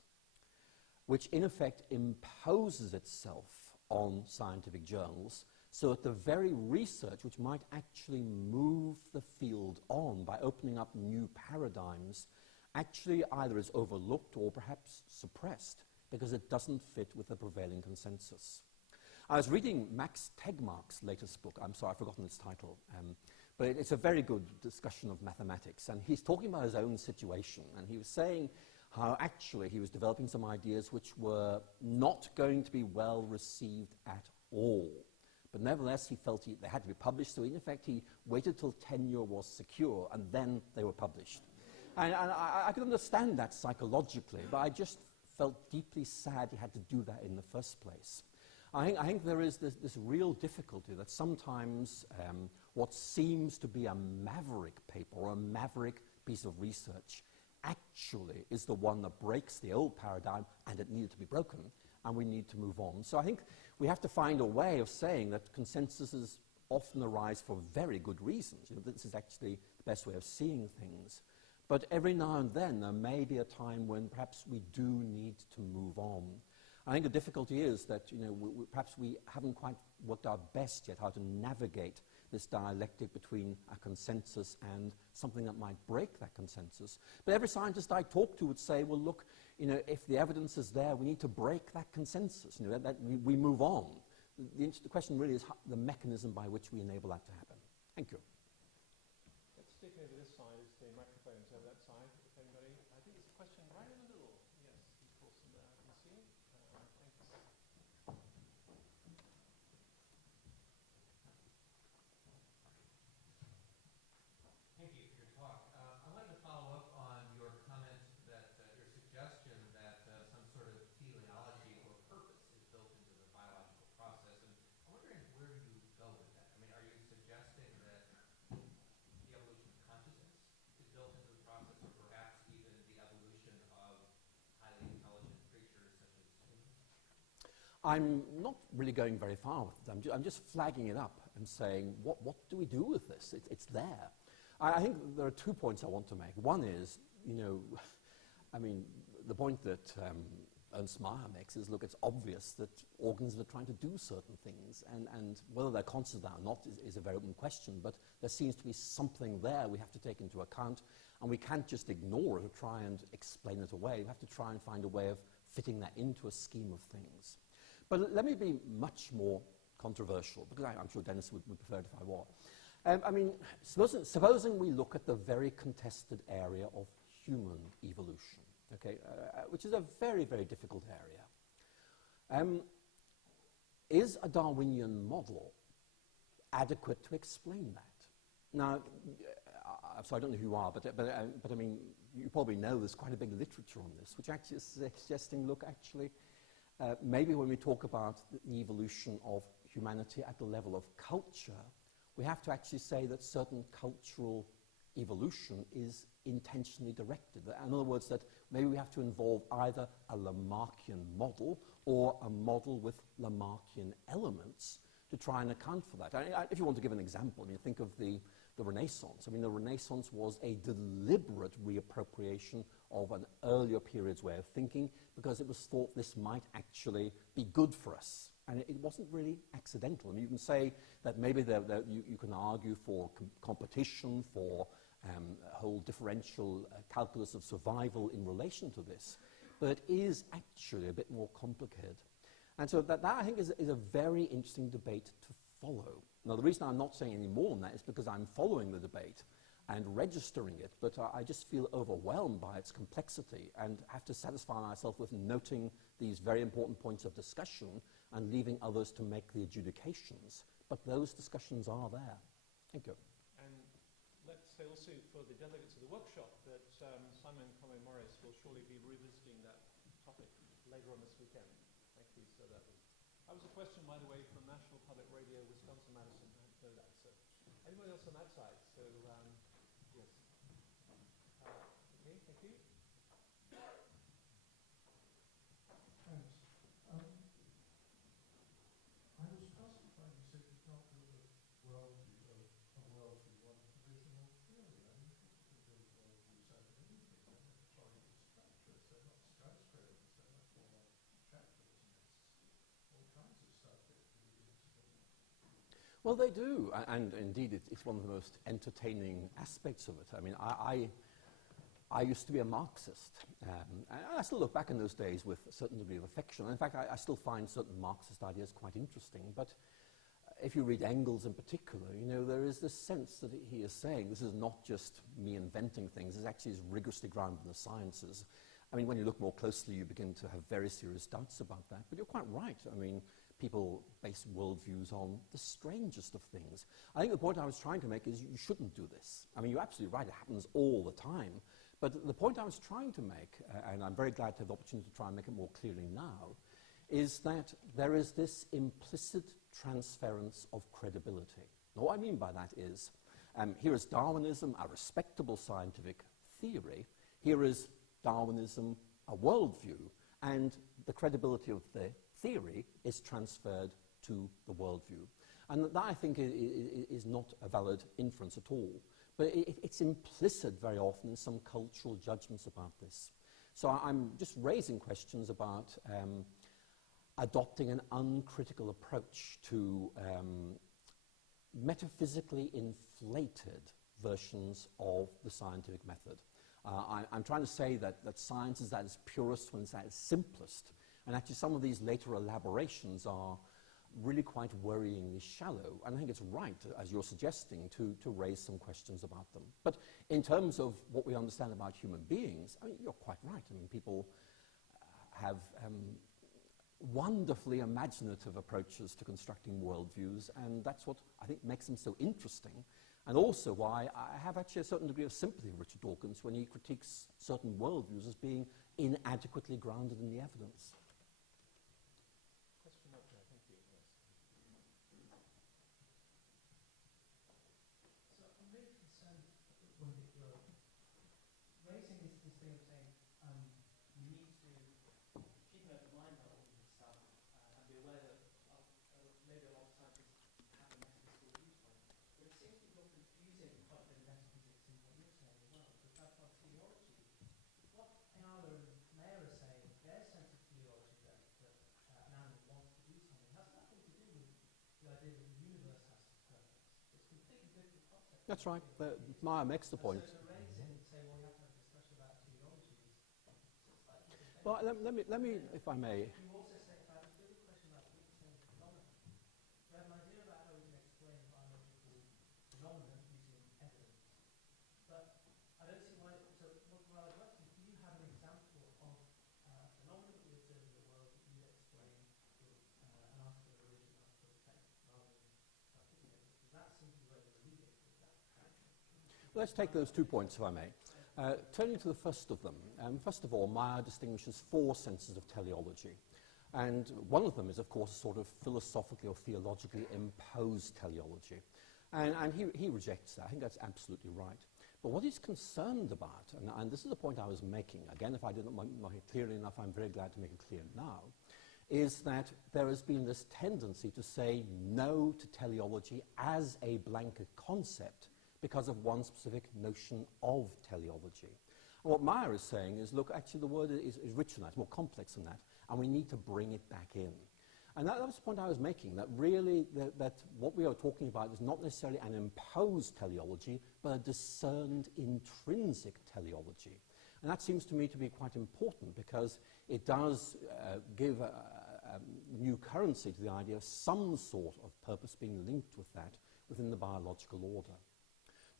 which in effect imposes itself on scientific journals, so that the very research which might actually move the field on by opening up new paradigms actually either is overlooked or perhaps suppressed because it doesn't fit with the prevailing consensus. I was reading Max Tegmark's latest book. I'm sorry, I've forgotten its title. But it's a very good discussion of mathematics. And he's talking about his own situation. And he was saying how actually he was developing some ideas which were not going to be well received at all. But nevertheless, he felt they had to be published. So in effect, he waited till tenure was secure, and then they were published. And I could understand that psychologically, but I just felt deeply sad he had to do that in the first place. I think there is this real difficulty that sometimes what seems to be a maverick paper or a maverick piece of research actually is the one that breaks the old paradigm, and it needed to be broken, and we need to move on. So I think we have to find a way of saying that consensuses often arise for very good reasons. This is actually the best way of seeing things. But every now and then there may be a time when perhaps we do need to move on. I think the difficulty is that perhaps we haven't quite worked out best yet how to navigate this dialectic between a consensus and something that might break that consensus. But every scientist I talk to would say, well, look, if the evidence is there, we need to break that consensus. That we move on. The question really is the mechanism by which we enable that to happen. Thank you. Let's stick over this side as the microphone's over that side. If anybody, I think there's a question right in the middle. Yes, of course, in there. I can see it. Thanks. Thank you for your talk. I wanted to follow up on your comment that your suggestion that some sort of teleology or purpose is built into the biological process. And I'm wondering where you go with that. I mean, are you suggesting that the evolution of consciousness is built into the process, or perhaps even the evolution of highly intelligent creatures such as humans? I'm not really going very far with it. I'm just flagging it up and saying, what do we do with this? It's there. I think there are 2 points I want to make. One is, I mean, the point that Ernst Mayr makes is, look, it's obvious that organisms are trying to do certain things, and whether they're conscious or not is a very open question, but there seems to be something there we have to take into account, and we can't just ignore it or try and explain it away. We have to try and find a way of fitting that into a scheme of things. But let me be much more controversial, because I'm sure Dennis would prefer it if I were. I mean, supposing we look at the very contested area of human evolution, okay, which is a very, very difficult area. Is a Darwinian model adequate to explain that? Now, so I don't know who you are, but I mean, you probably know there's quite a big literature on this, which actually is suggesting, look, actually, maybe when we talk about the evolution of humanity at the level of culture, we have to actually say that certain cultural evolution is intentionally directed. In other words, that maybe we have to involve either a Lamarckian model or a model with Lamarckian elements to try and account for that. If you want to give an example, I mean, think of the Renaissance. I mean, the Renaissance was a deliberate reappropriation of an earlier period's way of thinking because it was thought this might actually be good for us. And it wasn't really accidental. I mean, you can say that maybe you can argue for competition, for a whole differential calculus of survival in relation to this, but it is actually a bit more complicated. And so that I think is a very interesting debate to follow. Now, the reason I'm not saying any more on that is because I'm following the debate and registering it, but I just feel overwhelmed by its complexity and have to satisfy myself with noting these very important points of discussion and leaving others to make the adjudications. But those discussions are there. Thank you. And let's say also for the delegates of the workshop that Simon Conway-Morris will surely be revisiting that topic later on this weekend. Thank you. So that was a question, by the way, from National Public Radio, Wisconsin-Madison. I didn't know that. So anybody else on that side? So yes. Okay, thank you. Thanks. I was puzzled when you said you can't build a worldview, on traditional theory. I mean, people can build worldviews out of anything. They're not trying to structure it. They're not skyscrapers. They're much more like capitalists. All kinds of stuff gets built into them. Well, they do, and indeed it's one of the most entertaining aspects of it. I mean, I used to be a Marxist, and I still look back in those days with a certain degree of affection. In fact, I still find certain Marxist ideas quite interesting, but if you read Engels in particular, you know, there is this sense that he is saying this is not just me inventing things, it actually is rigorously grounded in the sciences. I mean, when you look more closely, you begin to have very serious doubts about that, but you're quite right. I mean, people base worldviews on the strangest of things. I think the point I was trying to make is you shouldn't do this. I mean, you're absolutely right, it happens all the time. But the point I was trying to make, and I'm very glad to have the opportunity to try and make it more clearly now, is that there is this implicit transference of credibility. Now, what I mean by that is, here is Darwinism, a respectable scientific theory. Here is Darwinism, a worldview, and the credibility of the theory is transferred to the worldview. And that, I think, is not a valid inference at all. But it's implicit very often in some cultural judgments about this. So I'm just raising questions about adopting an uncritical approach to metaphysically inflated versions of the scientific method. I'm trying to say that science is at its purest when it's at its simplest. And actually some of these later elaborations are really quite worryingly shallow. And I think it's right, as you're suggesting, to raise some questions about them. But in terms of what we understand about human beings, I mean, you're quite right. I mean, people have wonderfully imaginative approaches to constructing worldviews, and that's what I think makes them so interesting, and also why I have actually a certain degree of sympathy with Richard Dawkins when he critiques certain worldviews as being inadequately grounded in the evidence. Question up there, thank you. Yes. So I'm really concerned when you're raising this thing of saying you need to keep an open mind about all of this stuff and be aware that maybe a lot of scientists have a metaphysical viewpoint. But it seems that you're confusing quite a bit of metaphysics in what you're saying as well. Because that's our teleology. What Ayala and Mayer are saying, their sense of teleology that an animal wants to do something, has nothing to do with the idea that the universe has purpose. It's a completely different concept. That's right. Meyer makes the point. So to raise it and say, well, we have to have a discussion about teleology is slightly different. Well, let me, if I may. You also say about a big question about what you're saying phenomena. We have an idea about how we can explain biological phenomena using evidence. But I don't see why, so while I was asking, do you have an example of phenomena that we observe in the world that you explain with an article of religion, article of faith, rather than scientific evidence? Because that seems to be where the leader is that tradition. Let's take those 2 points, if I may. Turning to the first of them, first of all, Meyer distinguishes 4 senses of teleology. And one of them is, of course, a sort of philosophically or theologically imposed teleology. And he rejects that. I think that's absolutely right. But what he's concerned about, and this is the point I was making, again, if I didn't make it clearly enough, I'm very glad to make it clear now, is that there has been this tendency to say no to teleology as a blanket concept because of one specific notion of teleology. And what Meyer is saying is, look, actually the word is richer than that, it's more complex than that, and we need to bring it back in. And that was the point I was making, that really that what we are talking about is not necessarily an imposed teleology, but a discerned intrinsic teleology. And that seems to me to be quite important because it does give a new currency to the idea of some sort of purpose being linked with that within the biological order.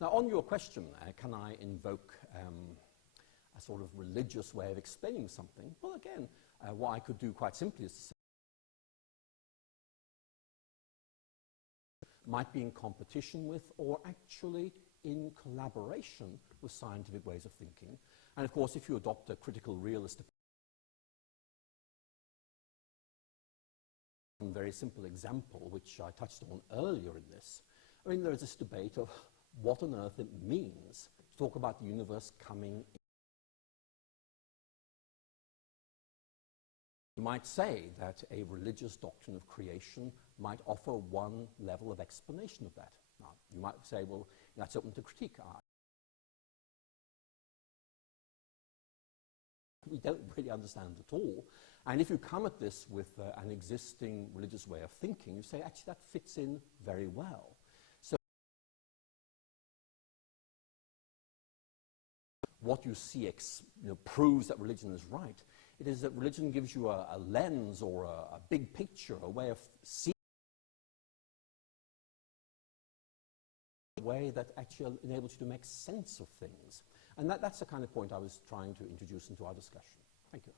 Now, on your question there, can I invoke a sort of religious way of explaining something? Well, again, what I could do quite simply is to say might be in competition with or actually in collaboration with scientific ways of thinking. And of course, if you adopt a critical realist a very simple example, which I touched on earlier in this, I mean, there is this debate of what on earth it means to talk about the universe coming in. You might say that a religious doctrine of creation might offer one level of explanation of that. Now, you might say, well, that's open to critique. We don't really understand it at all. And if you come at this with an existing religious way of thinking, you say, actually, that fits in very well. So what you see proves that religion is right. It is that religion gives you a lens or a big picture, a way of seeing, a way that actually enables you to make sense of things. And that's the kind of point I was trying to introduce into our discussion. Thank you.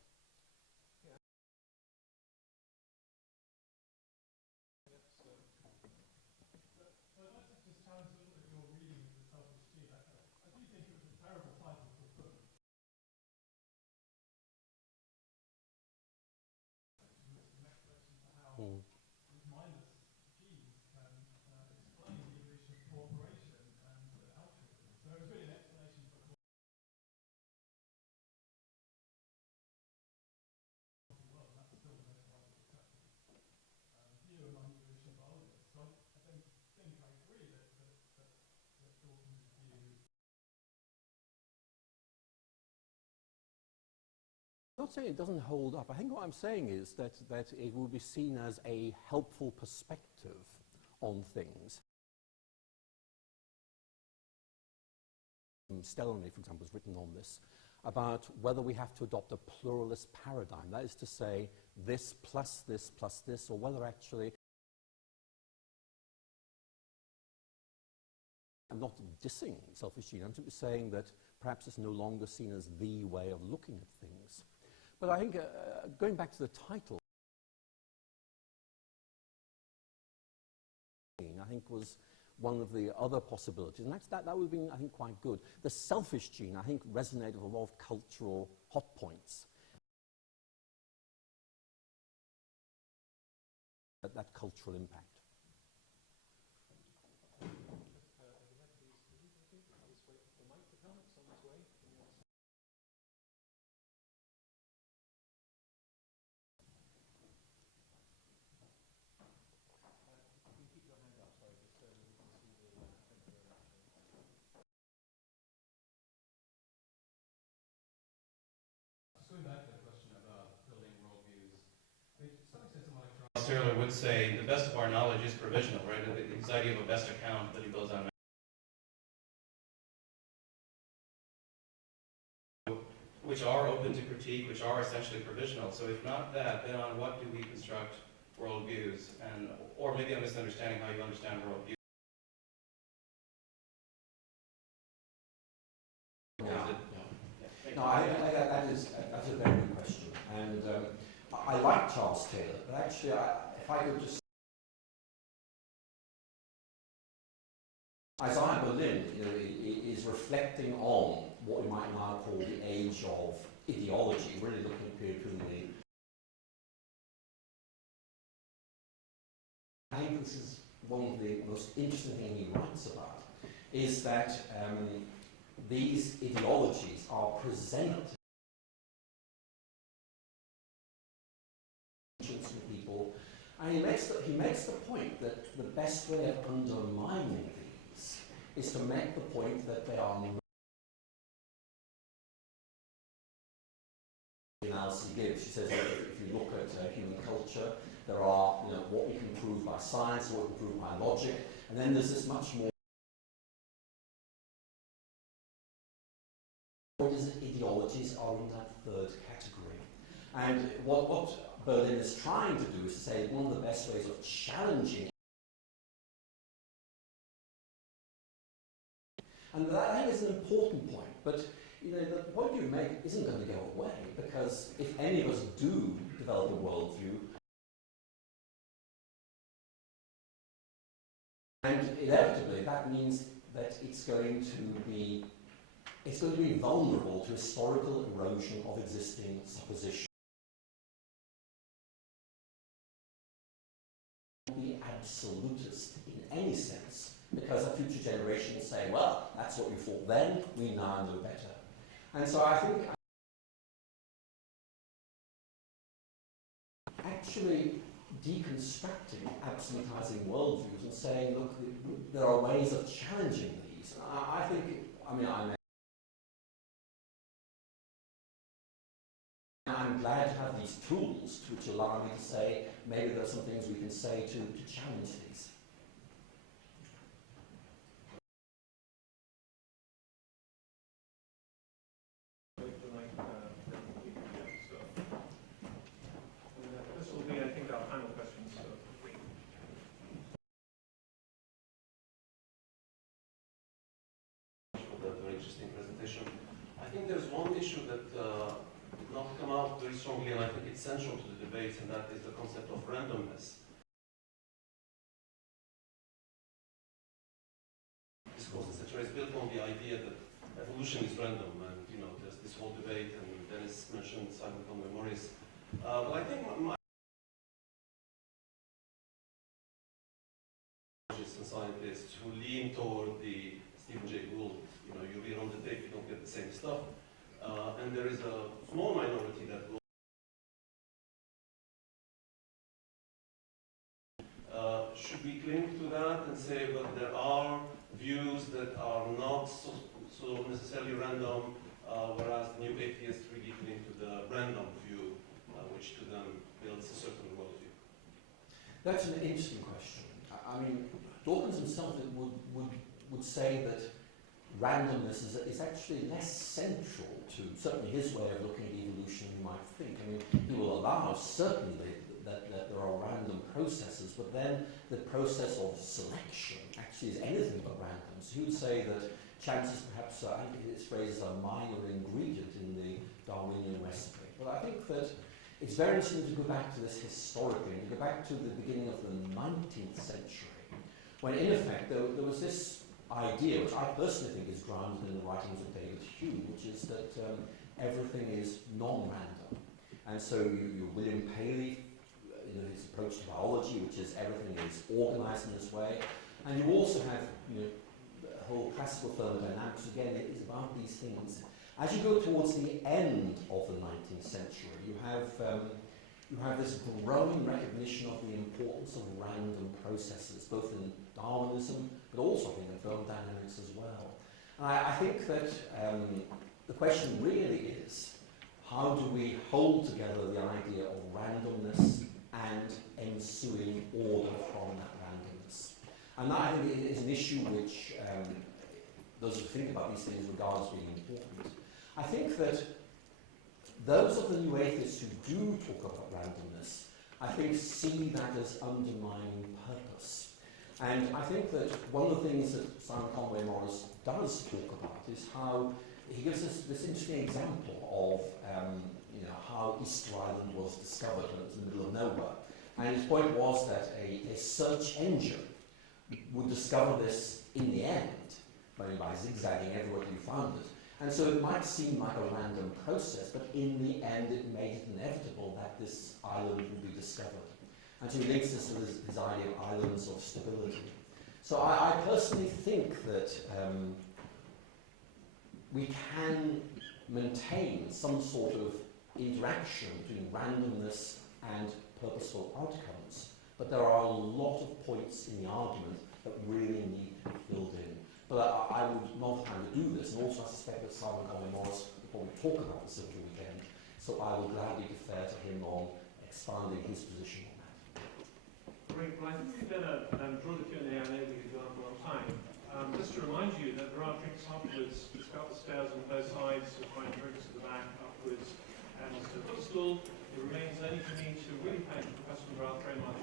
I'm not saying it doesn't hold up. I think what I'm saying is that it will be seen as a helpful perspective on things. Stellany, for example, has written on this, about whether we have to adopt a pluralist paradigm. That is to say, this plus this plus this, or whether actually, I'm not dissing selfish gene, I'm simply saying that perhaps it's no longer seen as the way of looking at things. But I think, going back to the title, I think was one of the other possibilities, and that would have been, I think, quite good. The selfish gene, I think, resonated with a lot of cultural hot points. That cultural impact. Taylor would say the best of our knowledge is provisional, right? His idea of a best account that he builds on, which are open to critique, which are essentially provisional. So if not that, then on what do we construct worldviews? And, or maybe I'm misunderstanding how you understand worldviews. No, that's a very good question. And I like Charles Taylor, but actually, if I could just... Isaiah Berlin is reflecting on what we might now call the age of ideology, really looking at the period between the... I think this is one of the most interesting things he writes about, is that these ideologies are presented to people, and he makes the point that the best way of undermining these is to make the point that they are not. The analysis he gives, she says that if you look at human culture, there are what we can prove by science, what we can prove by logic, and then there's this much more. Ideologies are in that third category. And what Berlin is trying to do is to say one of the best ways of challenging, and that I think is an important point, but the point you make isn't going to go away, because if any of us do develop a worldview, and inevitably that means that it's going to be vulnerable to historical erosion of existing suppositions. Be absolutist in any sense, because a future generation will say, well, that's what you thought then, we now know better. And so I think actually deconstructing absolutizing worldviews and saying, look, there are ways of challenging these. I'm glad to have these tools which allow me to say maybe there are some things we can say to challenge these. issue that did not come out very strongly, and I think it's central to the debate, and that is the concept of randomness. Discourse, etc., is built on the idea that evolution is random, and there's this whole debate, and Dennis mentioned Simon Conway-Morris. But I think my scientists who lean toward the Stephen Jay Gould, you read on the tape, you don't get the same stuff. And there is a small minority that will should we cling to that and say, but there are views that are not so necessarily random, whereas the new atheists really cling to the random view, which to them builds a certain worldview? That's an interesting question. I mean, Dawkins himself would say that randomness is actually less central to certainly his way of looking at evolution than you might think. I mean, he will allow certainly that there are random processes, but then the process of selection actually is anything but random. So he would say that chance is perhaps, I think his phrase is a minor ingredient in the Darwinian recipe. But I think that it's very interesting to go back to this historically, and go back to the beginning of the 19th century, when in effect there was this idea, which I personally think is grounded in the writings of David Hume, which is that everything is non-random. And so you William Paley, his approach to biology, which is everything is organized in this way. And you also have the whole classical thermodynamics, again, it is about these things. As you go towards the end of the 19th century, you have this growing recognition of the importance of random processes, both in Darwinism, but also I think in thermodynamics as well. And I think that the question really is, how do we hold together the idea of randomness and ensuing order from that randomness? And that, I think, is an issue which those who think about these things regard as being important. I think that those of the new atheists who do talk about randomness, I think, see that as undermining purpose. And I think that one of the things that Simon Conway-Morris does talk about is how he gives us this interesting example of how Easter Island was discovered when it was in the middle of nowhere. And his point was that a search engine would discover this in the end, by zigzagging everywhere you found it. And so it might seem like a random process, but in the end it made it inevitable that this island would be discovered. And so he links this to his idea of islands of stability. So I personally think that we can maintain some sort of interaction between randomness and purposeful outcomes, but there are a lot of points in the argument that really need to be filled in. But I would not have to do this, and also I suspect that Simon Conway-Morris will probably talk about this over the weekend, so I will gladly defer to him on expanding his position on that. Great. Well, I think we better draw the Q&A. I know we could go on for a long time. Just to remind you that there are drinks afterwards. Just go up the stairs on both sides. You'll find drinks at the back afterwards. And to the footstool, it remains only for me to really thank Professor McGrath very much